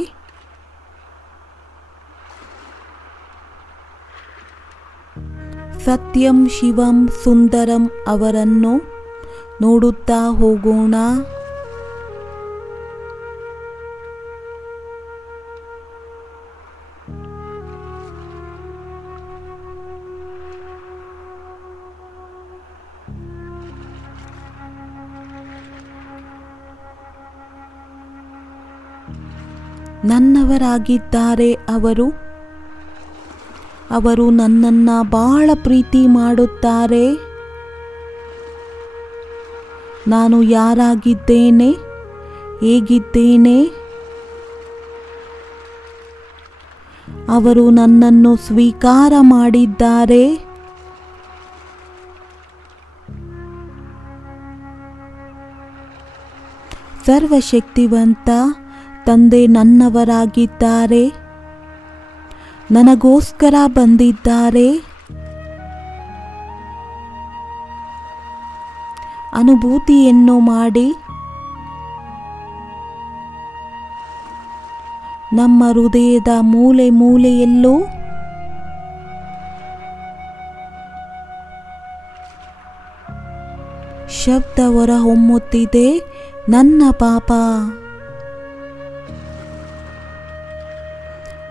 ಸತ್ಯಂ ಶಿವಂ ಸುಂದರಂ ಅವರನ್ನು ನೋಡುತ್ತಾ ಹೋಗೋಣ. ನನ್ನವರಾಗಿದ್ದಾರೆ ಅವರು. ಅವರು ನನ್ನನ್ನು ಬಹಳ ಪ್ರೀತಿ ಮಾಡುತ್ತಾರೆ. ನಾನು ಯಾರಾಗಿದ್ದೇನೆ, ಹೇಗಿದ್ದೇನೆ, ಅವರು ನನ್ನನ್ನು ಸ್ವೀಕಾರ ಮಾಡಿದ್ದಾರೆ. ಸರ್ವಶಕ್ತಿವಂತ ತಂದೆ ನನ್ನವರಾಗಿದ್ದಾರೆ, ನನಗೋಸ್ಕರ ಬಂದಿದ್ದಾರೆ. ಅನುಭೂತಿಯನ್ನು ಮಾಡಿ ನಮ್ಮ ಹೃದಯದ ಮೂಲೆ ಮೂಲೆಯಲ್ಲೂ ಶಬ್ದ ಹೊರಹೊಮ್ಮುತ್ತಿದೆ, ನನ್ನ ಪಾಪ.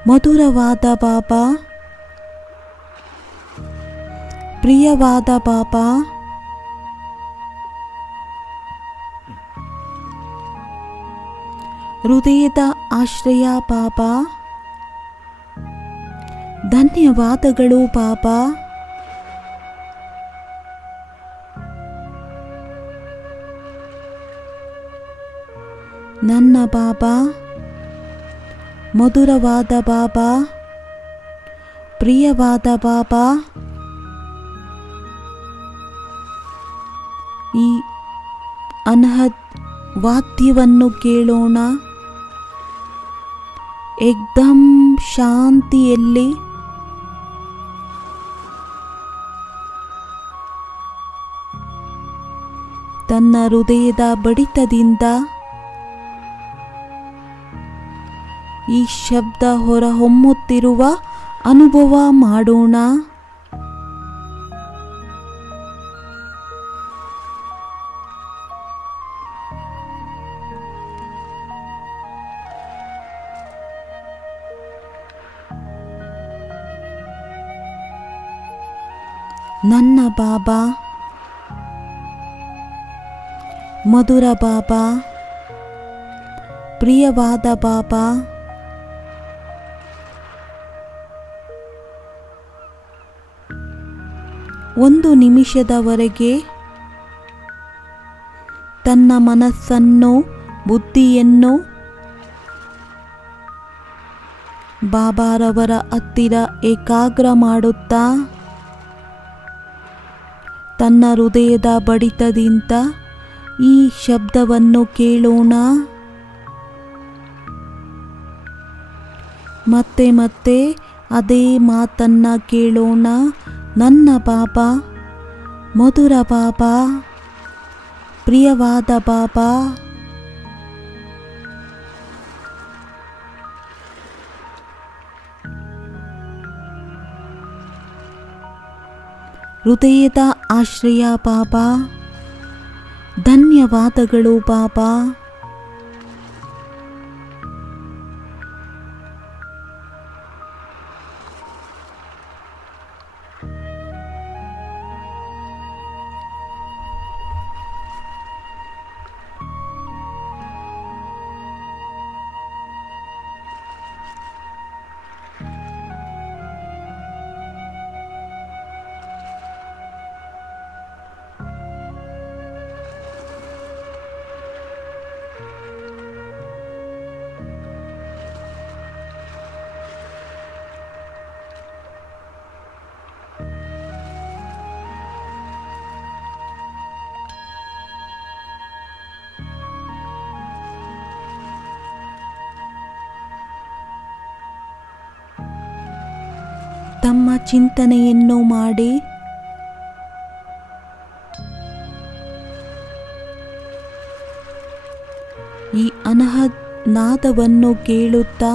ಮಧುರವಾದ ಪಾಪ, ಪ್ರಿಯವಾದ ಪಾಪ, ಹೃದಯದ ಆಶ್ರಯ ಪಾಪ, ಧನ್ಯವಾದಗಳು ಪಾಪ. ನನ್ನ ಬಾಬಾ, ಮಧುರವಾದ ಬಾಬಾ, ಪ್ರಿಯವಾದ ಬಾಬಾ, ಈ ಅನಹದ್ ವಾದ್ಯವನ್ನು ಕೇಳೋಣ. ಏಕ್ದಮ್ ಶಾಂತಿಯಲ್ಲಿ ತನ್ನ ಹೃದಯದ ಬಡಿತದಿಂದ ಈ ಶಬ್ದ ಹೊರಹೊಮ್ಮುತ್ತಿರುವ ಅನುಭವ ಮಾಡೋಣ. ನನ್ನ ಬಾಬಾ, ಮಧುರ ಬಾಬಾ, ಪ್ರಿಯವಾದ ಬಾಬಾ, ಒಂದು ನಿಮಿಷದವರೆಗೆ ತನ್ನ ಮನಸ್ಸನ್ನು, ಬುದ್ಧಿಯನ್ನು ಬಾಬಾರವರ ಹತ್ತಿರ ಏಕಾಗ್ರ ಮಾಡುತ್ತಾ ತನ್ನ ಹೃದಯದ ಬಡಿತದಿಂದ ಈ ಶಬ್ದವನ್ನು ಕೇಳೋಣ. ಮತ್ತೆ ಮತ್ತೆ ಅದೇ ಮಾತನ್ನ ಕೇಳೋಣ. ನನ್ನ ಬಾಬಾ, ಮಧುರ ಬಾಬಾ, ಪ್ರಿಯವಾದ ಬಾಬಾ, ಹೃದಯದ ಆಶ್ರಯ ಬಾಬಾ, ಧನ್ಯವಾದಗಳು ಬಾಬಾ. ತಮ್ಮ ಚಿಂತನೆಯನ್ನು ಮಾಡಿ ಈ ಅನಹದ್ ನಾದವನ್ನು ಕೇಳುತ್ತಾ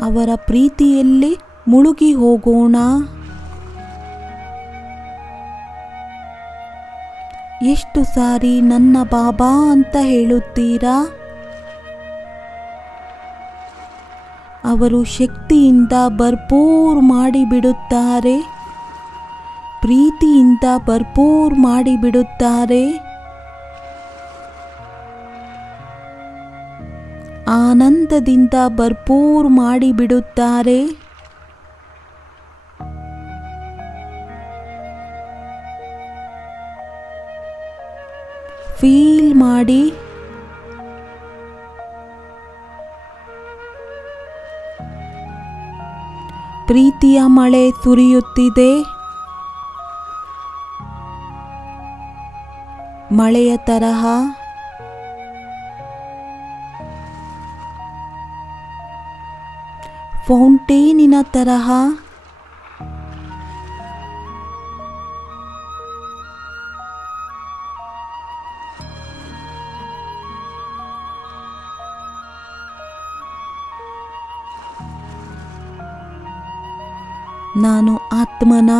ಅವರ ಪ್ರೀತಿಯಲ್ಲಿ ಮುಳುಗಿ ಹೋಗೋಣ. ಎಷ್ಟು ಸಾರಿ ನನ್ನ ಬಾಬಾ ಅಂತ ಹೇಳುತ್ತೀರಾ? ಅವರು ಶಕ್ತಿಯಿಂದ ಭರ್ಪೂರ್ ಮಾಡಿಬಿಡುತ್ತಾರೆ, ಪ್ರೀತಿಯಿಂದ ಭರ್ಪೂರ್ ಮಾಡಿಬಿಡುತ್ತಾರೆ, ಆನಂದದಿಂದ ಭರ್ಪೂರ್ ಮಾಡಿಬಿಡುತ್ತಾರೆ. ಫೀಲ್ ಮಾಡಿ. ಪ್ರೀತಿಯ ಮಳೆ ಸುರಿಯುತ್ತಿದೆ. ಮಳೆಯ ತರಹ ಫೌಂಟೇನಿನ ತರಹ ನಾನು ಆತ್ಮನ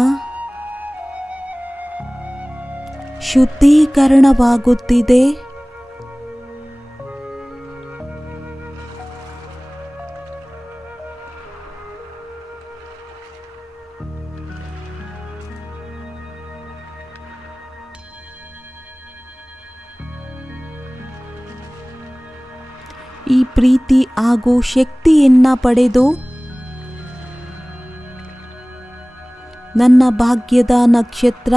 ಶುದ್ಧೀಕರಣವಾಗುತ್ತಿದೆ. ಈ ಪ್ರೀತಿ ಹಾಗೂ ಶಕ್ತಿಯನ್ನ ಪಡೆದು ನನ್ನ ಭಾಗ್ಯದ ನಕ್ಷತ್ರ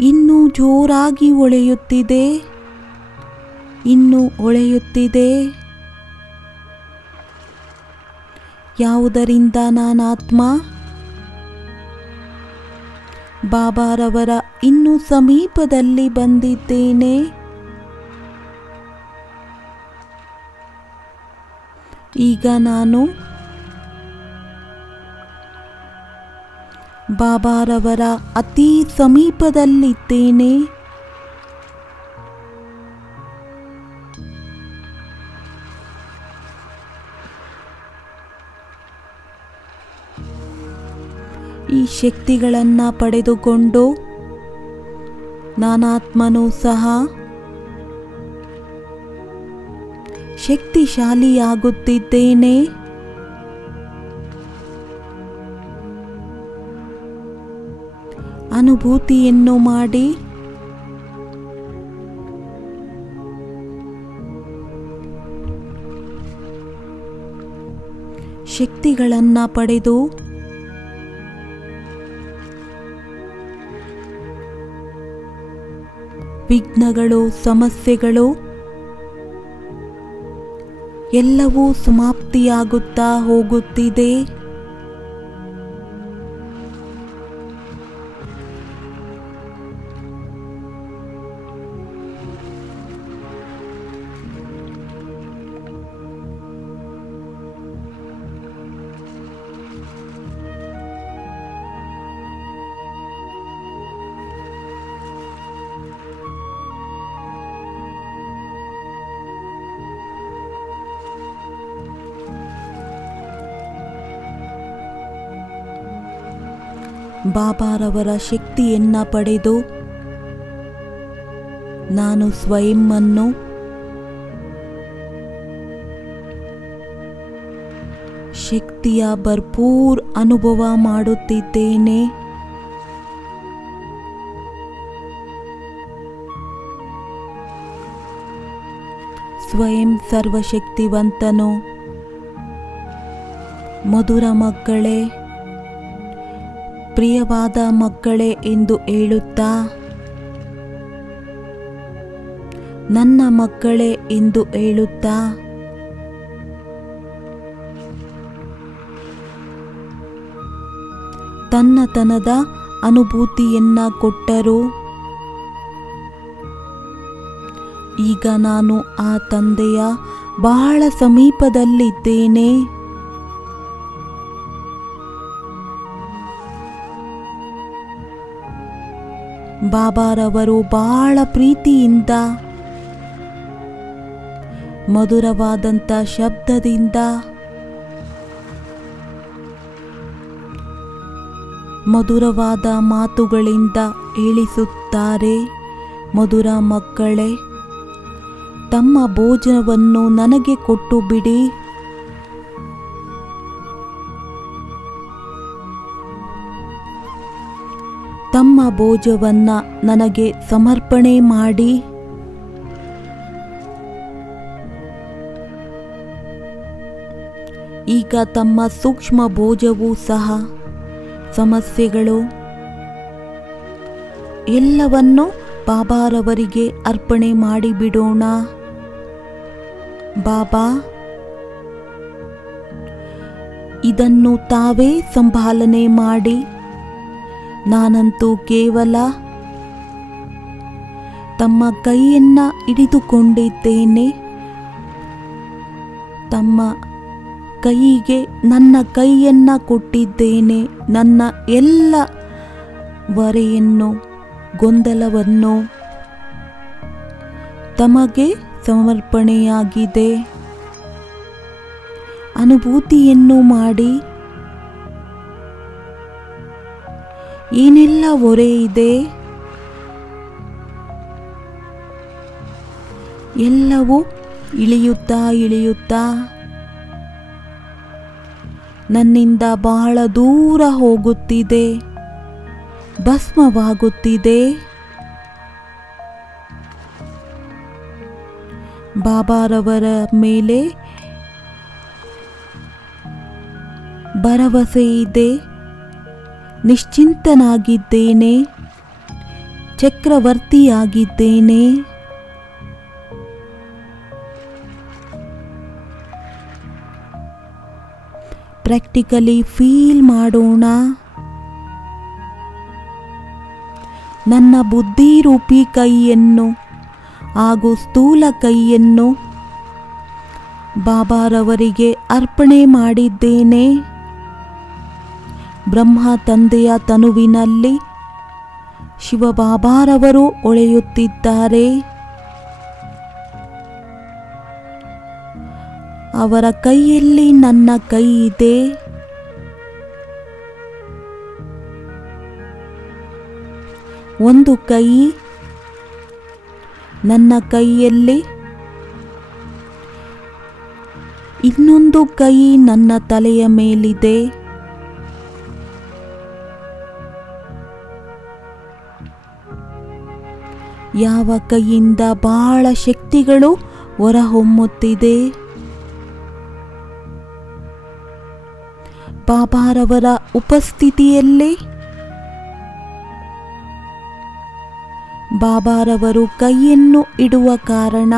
ಇನ್ನೂ ಜೋರಾಗಿ ಹೊಳೆಯುತ್ತಿದೆ, ಇನ್ನೂ ಹೊಳೆಯುತ್ತಿದೆ. ಯಾವುದರಿಂದ ನಾನಾತ್ಮ ಬಾಬಾರವರ ಇನ್ನೂ ಸಮೀಪದಲ್ಲಿ ಬಂದಿದ್ದೇನೆ. ಈಗ ನಾನು ಬಾಬಾರವರ ಅತಿ ಸಮೀಪದಲ್ಲಿದ್ದೇನೆ. ಈ ಶಕ್ತಿಗಳನ್ನು ಪಡೆದುಕೊಂಡು ನಾನಾತ್ಮನೂ ಸಹ ಶಕ್ತಿಶಾಲಿಯಾಗುತ್ತಿದ್ದೇನೆ. ಅನುಭೂತಿಯನ್ನು ಮಾಡಿ ಶಕ್ತಿಗಳನ್ನು ಪಡೆದು ವಿಘ್ನಗಳು, ಸಮಸ್ಯೆಗಳು ಎಲ್ಲವೂ ಸಮಾಪ್ತಿಯಾಗುತ್ತಾ ಹೋಗುತ್ತಿದೆ. ಬಾಬಾರವರ ಶಕ್ತಿಯನ್ನ ಪಡೆದು ನಾನು ಸ್ವಯಂ ಅನ್ನು ಶಕ್ತಿಯ ಭರ್ಪೂರ್ ಅನುಭವ ಮಾಡುತ್ತಿದ್ದೇನೆ. ಸ್ವಯಂ ಸರ್ವಶಕ್ತಿವಂತನು. ಮಧುರ ಮಕ್ಕಳೇ, ಪ್ರಿಯವಾದ ಮಕ್ಕಳೇ ಎಂದು ಹೇಳುತ್ತಾ ನನ್ನ ಮಕ್ಕಳೇ ಎಂದು ಹೇಳುತ್ತಾ ತನ್ನತನದ ಅನುಭೂತಿಯನ್ನ ಕೊಟ್ಟರು. ಈಗ ನಾನು ಆ ತಂದೆಯ ಬಹಳ ಸಮೀಪದಲ್ಲಿದ್ದೇನೆ. ಬಾಬಾರವರು ಬಹಳ ಪ್ರೀತಿಯಿಂದ ಮಧುರವಾದಂಥ ಶಬ್ದದಿಂದ ಮಧುರವಾದ ಮಾತುಗಳಿಂದ ಹೇಳಿಸುತ್ತಾರೆ, ಮಧುರ ಮಕ್ಕಳೇ, ತಮ್ಮ ಭೋಜನವನ್ನು ನನಗೆ ಕೊಟ್ಟು ಬಿಡಿ. ತಮ್ಮ ಭೋಜವನ್ನ ನನಗೆ ಸಮರ್ಪಣೆ ಮಾಡಿ. ಈಗ ತಮ್ಮ ಸೂಕ್ಷ್ಮ ಭೋಜವೂ ಸಹ ಸಮಸ್ಯೆಗಳು ಎಲ್ಲವನ್ನು ಬಾಬಾರವರಿಗೆ ಅರ್ಪಣೆ ಮಾಡಿಬಿಡೋಣ. ಬಾಬಾ, ಇದನ್ನು ತಾವೇ ಸಂಭಾಲನೆ ಮಾಡಿ. ನಾನಂತೂ ಕೇವಲ ತಮ್ಮ ಕೈಯನ್ನ ಹಿಡಿದುಕೊಂಡಿದ್ದೇನೆ. ತಮ್ಮ ಕೈಗೆ ನನ್ನ ಕೈಯನ್ನು ಕೊಟ್ಟಿದ್ದೇನೆ. ನನ್ನ ಎಲ್ಲ ಹೊರೆಯನ್ನು, ಗೊಂದಲವನ್ನು ತಮಗೆ ಸಮರ್ಪಣೆಯಾಗಿದೆ. ಅನುಭೂತಿಯನ್ನು ಮಾಡಿ ಏನೆಲ್ಲ ಹೊರೆ ಇದೆ ಎಲ್ಲವೂ ಇಳಿಯುತ್ತಾ ಇಳಿಯುತ್ತಾ ನನ್ನಿಂದ ಬಹಳ ದೂರ ಹೋಗುತ್ತಿದೆ, ಭಸ್ಮವಾಗುತ್ತಿದೆ. ಬಾಬಾರವರ ಮೇಲೆ ಭರವಸೆ ಇದೆ. ನಿಶ್ಚಿಂತನಾಗಿದ್ದೇನೆ, ಚಕ್ರವರ್ತಿಯಾಗಿದ್ದೇನೆ. ಪ್ರಾಕ್ಟಿಕಲಿ ಫೀಲ್ ಮಾಡೋಣ. ನನ್ನ ಬುದ್ಧಿರೂಪಿ ಕೈಯನ್ನು ಹಾಗೂ ಸ್ಥೂಲ ಕೈಯನ್ನು ಬಾಬಾರವರಿಗೆ ಅರ್ಪಣೆ ಮಾಡಿದ್ದೇನೆ. ಬ್ರಹ್ಮ ತಂದೆಯ ತನುವಿನಲ್ಲಿ ಶಿವಬಾಬಾರವರು ಹೊಳೆಯುತ್ತಿದ್ದಾರೆ. ಅವರ ಕೈಯಲ್ಲಿ ನನ್ನ ಕೈ ಇದೆ. ಒಂದು ಕೈ ನನ್ನ ಕೈಯಲ್ಲಿ, ಇನ್ನೊಂದು ಕೈ ನನ್ನ ತಲೆಯ ಮೇಲಿದೆ. ಯಾವ ಕೈಯಿಂದ ಬಹಳ ಶಕ್ತಿಗಳು ಹೊರಹೊಮ್ಮುತ್ತಿದೆ. ಬಾಬಾರವರ ಉಪಸ್ಥಿತಿಯಲ್ಲಿ ಬಾಬಾರವರು ಕೈಯನ್ನು ಇಡುವ ಕಾರಣ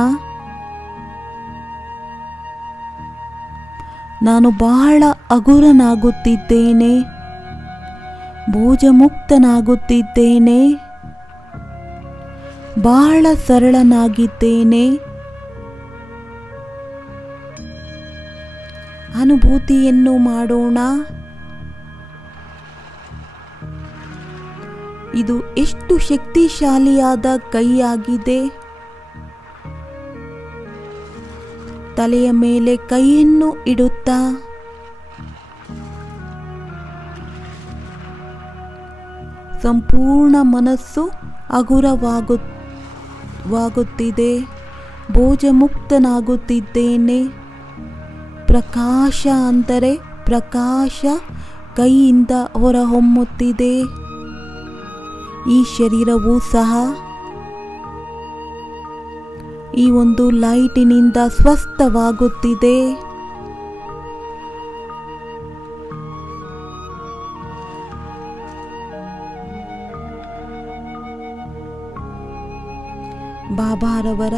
ನಾನು ಬಹಳ ಹಗುರನಾಗುತ್ತಿದ್ದೇನೆ, ಭೋಜಮುಕ್ತನಾಗುತ್ತಿದ್ದೇನೆ, ಬಹಳ ಸರಳನಾಗಿದ್ದೇನೆ. ಅನುಭೂತಿಯನ್ನು ಮಾಡೋಣ. ಇದು ಎಷ್ಟು ಶಕ್ತಿಶಾಲಿಯಾದ ಕೈಯಾಗಿದೆ. ತಲೆಯ ಮೇಲೆ ಕೈಯನ್ನು ಇಡುತ್ತಾ ಸಂಪೂರ್ಣ ಮನಸ್ಸು ಹಗುರವಾಗುತ್ತಿದೆ, ಭೋಜಮುಕ್ತನಾಗುತ್ತಿದ್ದೇನೆ. ಪ್ರಕಾಶ ಅಂದರೆ ಪ್ರಕಾಶ ಕೈಯಿಂದ ಹೊರಹೊಮ್ಮುತ್ತಿದೆ. ಈ ಶರೀರವೂ ಸಹ ಈ ಒಂದು ಲೈಟಿನಿಂದ ಸ್ವಸ್ಥವಾಗುತ್ತಿದೆ. ಬಾಬಾರವರ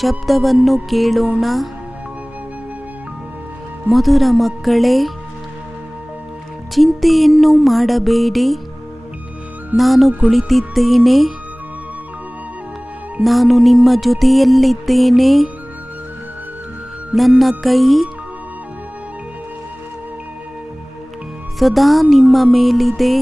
ಶಬ್ದವನ್ನು ಕೇಳೋಣ. ಮಧುರ ಮಕ್ಕಳೇ, ಚಿಂತೆಯನ್ನು ಮಾಡಬೇಡಿ. ನಾನು ಕುಳಿತಿದ್ದೇನೆ, ನಾನು ನಿಮ್ಮ ಜೊತೆಯಲ್ಲಿದ್ದೇನೆ. ನನ್ನ ಕೈ ಸದಾ ನಿಮ್ಮ ಮೇಲಿದೆ.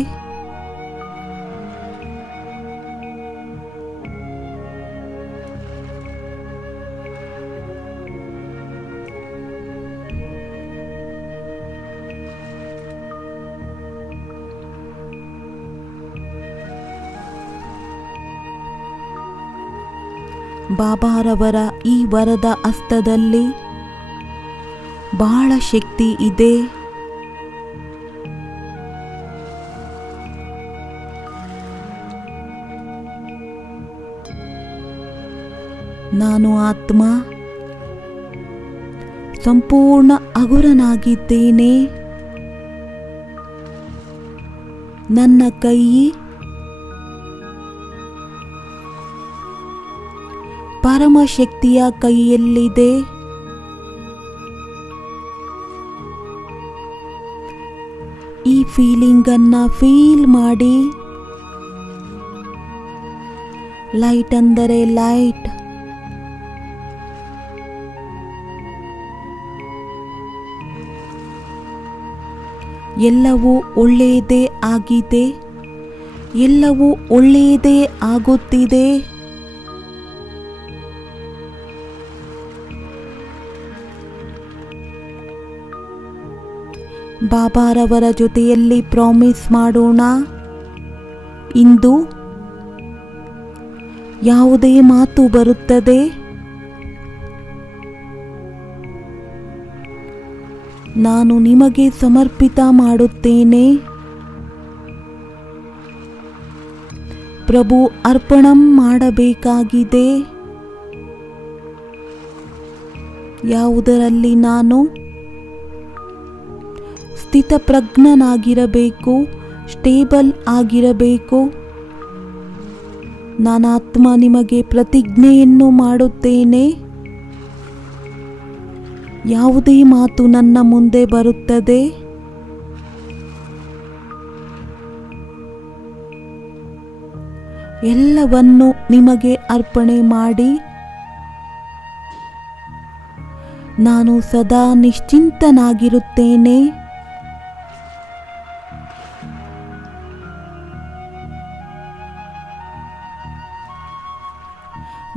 ಬಾಬಾರವರ ಈ ವರದ ಹಸ್ತದಲ್ಲಿ ಬಹಳ ಶಕ್ತಿ ಇದೆ. ನಾನು ಆತ್ಮ ಸಂಪೂರ್ಣ ಹಗುರನಾಗಿದ್ದೇನೆ. ನನ್ನ ಕೈ ಪರಮಶಕ್ತಿಯ ಕೈಯಲ್ಲಿದೆ. ಈ ಫೀಲಿಂಗನ್ನು ಫೀಲ್ ಮಾಡಿ. ಲೈಟ್ ಅಂದರೆ ಲೈಟ್, ಎಲ್ಲವೂ ಒಳ್ಳೆಯದೇ ಆಗಿದೆ, ಎಲ್ಲವೂ ಒಳ್ಳೆಯದೇ ಆಗುತ್ತಿದೆ. ಬಾಬಾರವರ ಜೊತೆಯಲ್ಲಿ ಪ್ರಾಮಿಸ್ ಮಾಡೋಣ, ಇಂದು ಯಾವುದೇ ಮಾತು ಬರುತ್ತದೆ, ನಾನು ನಿಮಗೆ ಸಮರ್ಪಿತ ಮಾಡುತ್ತೇನೆ. ಪ್ರಭು ಅರ್ಪಣಂ ಮಾಡಬೇಕಾಗಿದೆ. ಯಾವುದರಲ್ಲಿ ನಾನು ಸ್ಥಿತಪ್ರಜ್ಞನಾಗಿರಬೇಕು, ಸ್ಟೇಬಲ್ ಆಗಿರಬೇಕು. ನಾನಾತ್ಮ ನಿಮಗೆ ಪ್ರತಿಜ್ಞೆಯನ್ನು ಮಾಡುತ್ತೇನೆ, ಯಾವುದೇ ಮಾತು ನನ್ನ ಮುಂದೆ ಬರುತ್ತದೆ, ಎಲ್ಲವನ್ನು ನಿಮಗೆ ಅರ್ಪಣೆ ಮಾಡಿ ನಾನು ಸದಾ ನಿಶ್ಚಿಂತನಾಗಿರುತ್ತೇನೆ.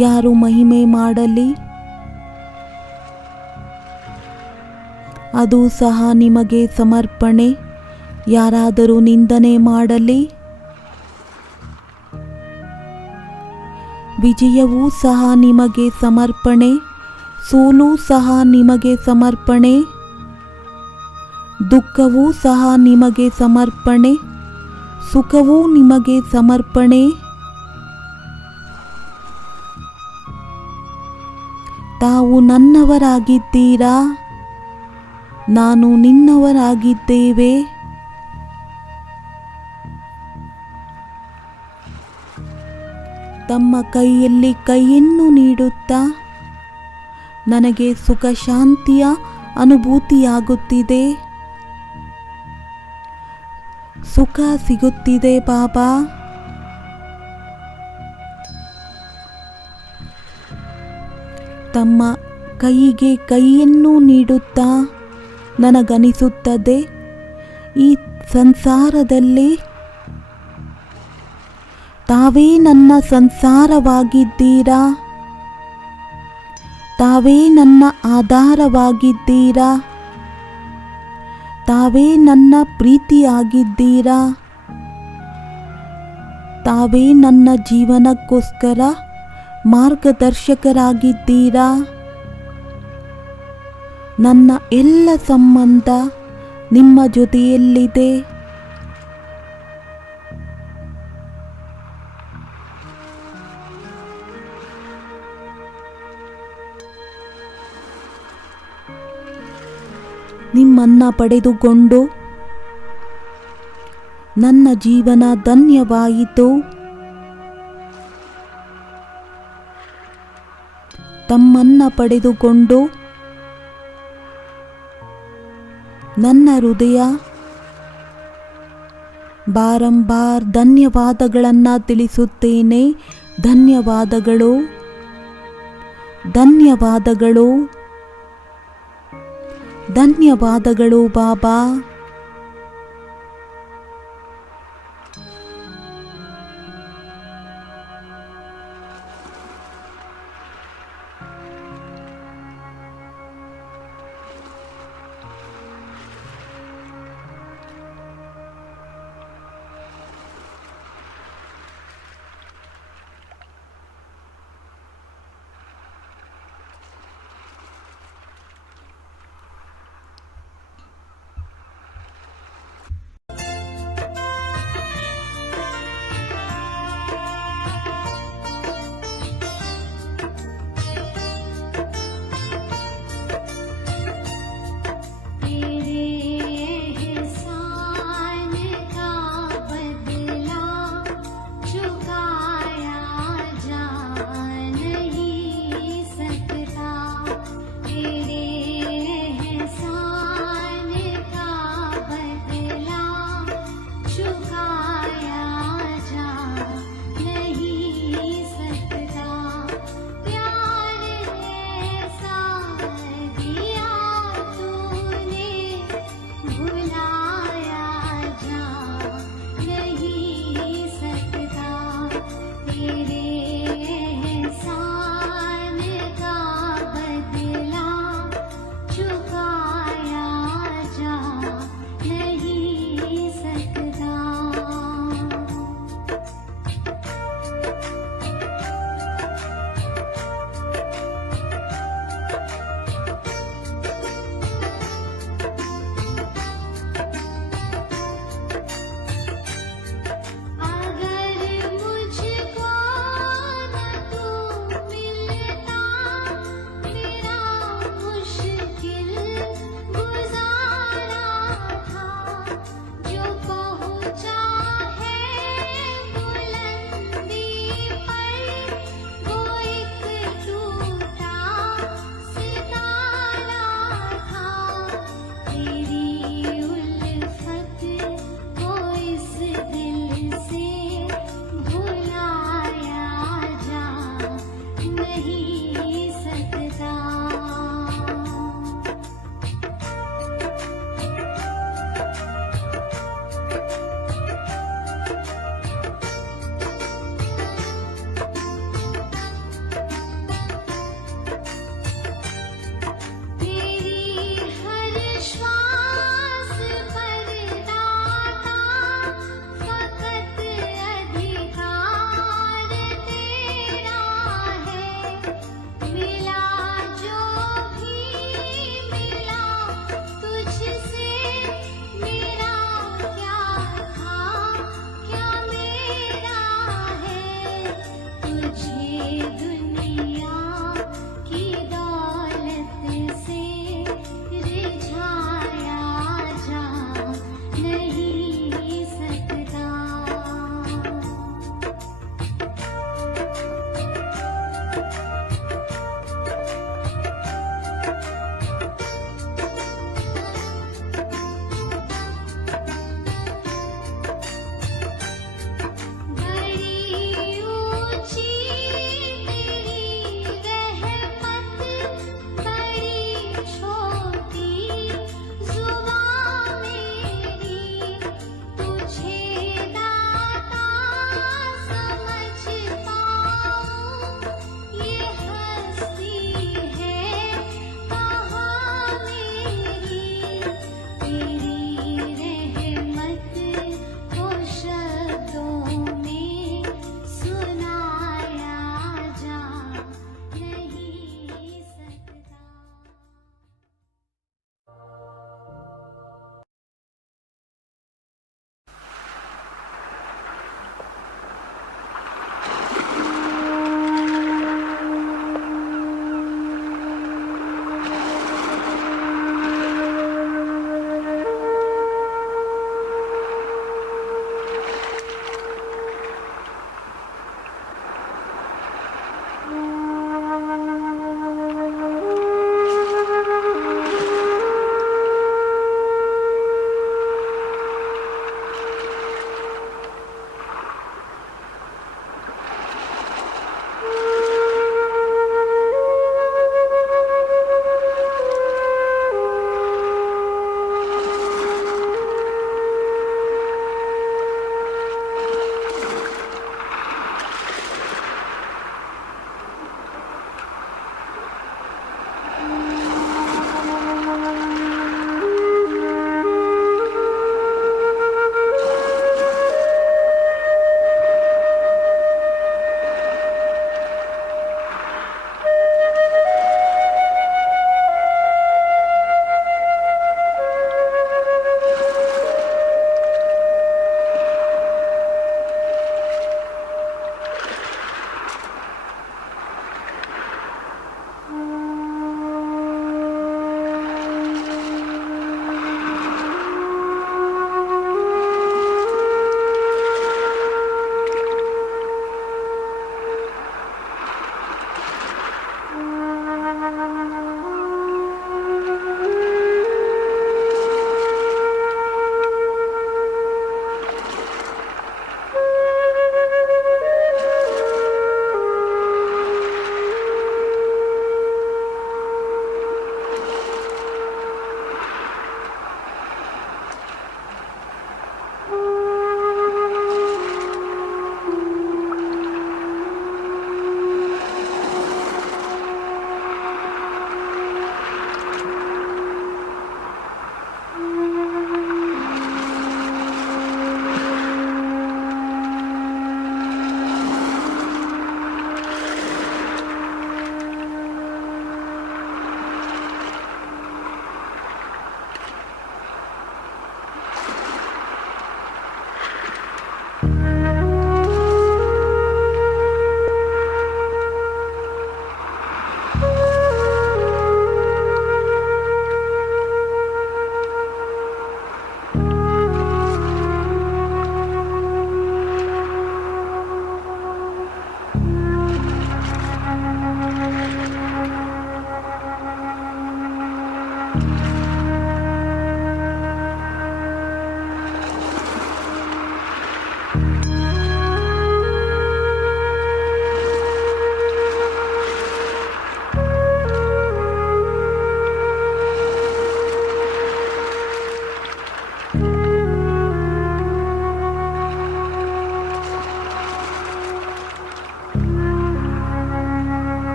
ಯಾರು ಮಹಿಮೆ ಮಾಡಲಿ, ಅದು ಸಹ ನಿಮಗೆ ಸಮರ್ಪಣೆ. ಯಾರಾದರೂ ನಿಂದನೆ ಮಾಡಲಿ, ವಿಜಯವೂ ಸಹ ನಿಮಗೆ ಸಮರ್ಪಣೆ, ಸೋಲು ಸಹ ನಿಮಗೆ ಸಮರ್ಪಣೆ, ದುಃಖವೂ ಸಹ ನಿಮಗೆ ಸಮರ್ಪಣೆ, ಸುಖವೂ ನಿಮಗೆ ಸಮರ್ಪಣೆ. ತಾವು ನನ್ನವರಾಗಿದ್ದೀರಾ, ನಾನು ನಿನ್ನವರಾಗಿದ್ದೇವೆ. ತಮ್ಮ ಕೈಯಲ್ಲಿ ಕೈಯನ್ನು ನೀಡುತ್ತಾ ನನಗೆ ಸುಖ ಶಾಂತಿಯ ಅನುಭೂತಿಯಾಗುತ್ತಿದೆ, ಸುಖ ಸಿಗುತ್ತಿದೆ ಬಾಬಾ. ತಮ್ಮ ಕೈಗೆ ಕೈಯನ್ನು ನೀಡುತ್ತಾ ನನಗನಿಸುತ್ತದೆ, ಈ ಸಂಸಾರದಲ್ಲಿ ತಾವೇ ನನ್ನ ಸಂಸಾರವಾಗಿದ್ದೀರಾ, ತಾವೇ ನನ್ನ ಆಧಾರವಾಗಿದ್ದೀರಾ, ತಾವೇ ನನ್ನ ಪ್ರೀತಿಯಾಗಿದ್ದೀರಾ, ತಾವೇ ನನ್ನ ಜೀವನಕ್ಕೋಸ್ಕರ ಮಾರ್ಗದರ್ಶಕರಾಗಿದ್ದೀರಾ. ನನ್ನ ಎಲ್ಲ ಸಂಬಂಧ ನಿಮ್ಮ ಜೊತೆಯಲ್ಲಿದೆ. ನಿಮ್ಮನ್ನ ಪಡೆದುಕೊಂಡು ನನ್ನ ಜೀವನ ಧನ್ಯವಾಯಿತು. ತಮ್ಮನ್ನ ಪಡೆದುಕೊಂಡು ನನ್ನ ಹೃದಯ ಬಾರಂಬಾರ್ ಧನ್ಯವಾದಗಳನ್ನು ತಿಳಿಸುತ್ತೇನೆ. ಧನ್ಯವಾದಗಳು, ಧನ್ಯವಾದಗಳು, ಧನ್ಯವಾದಗಳು ಬಾಬಾ.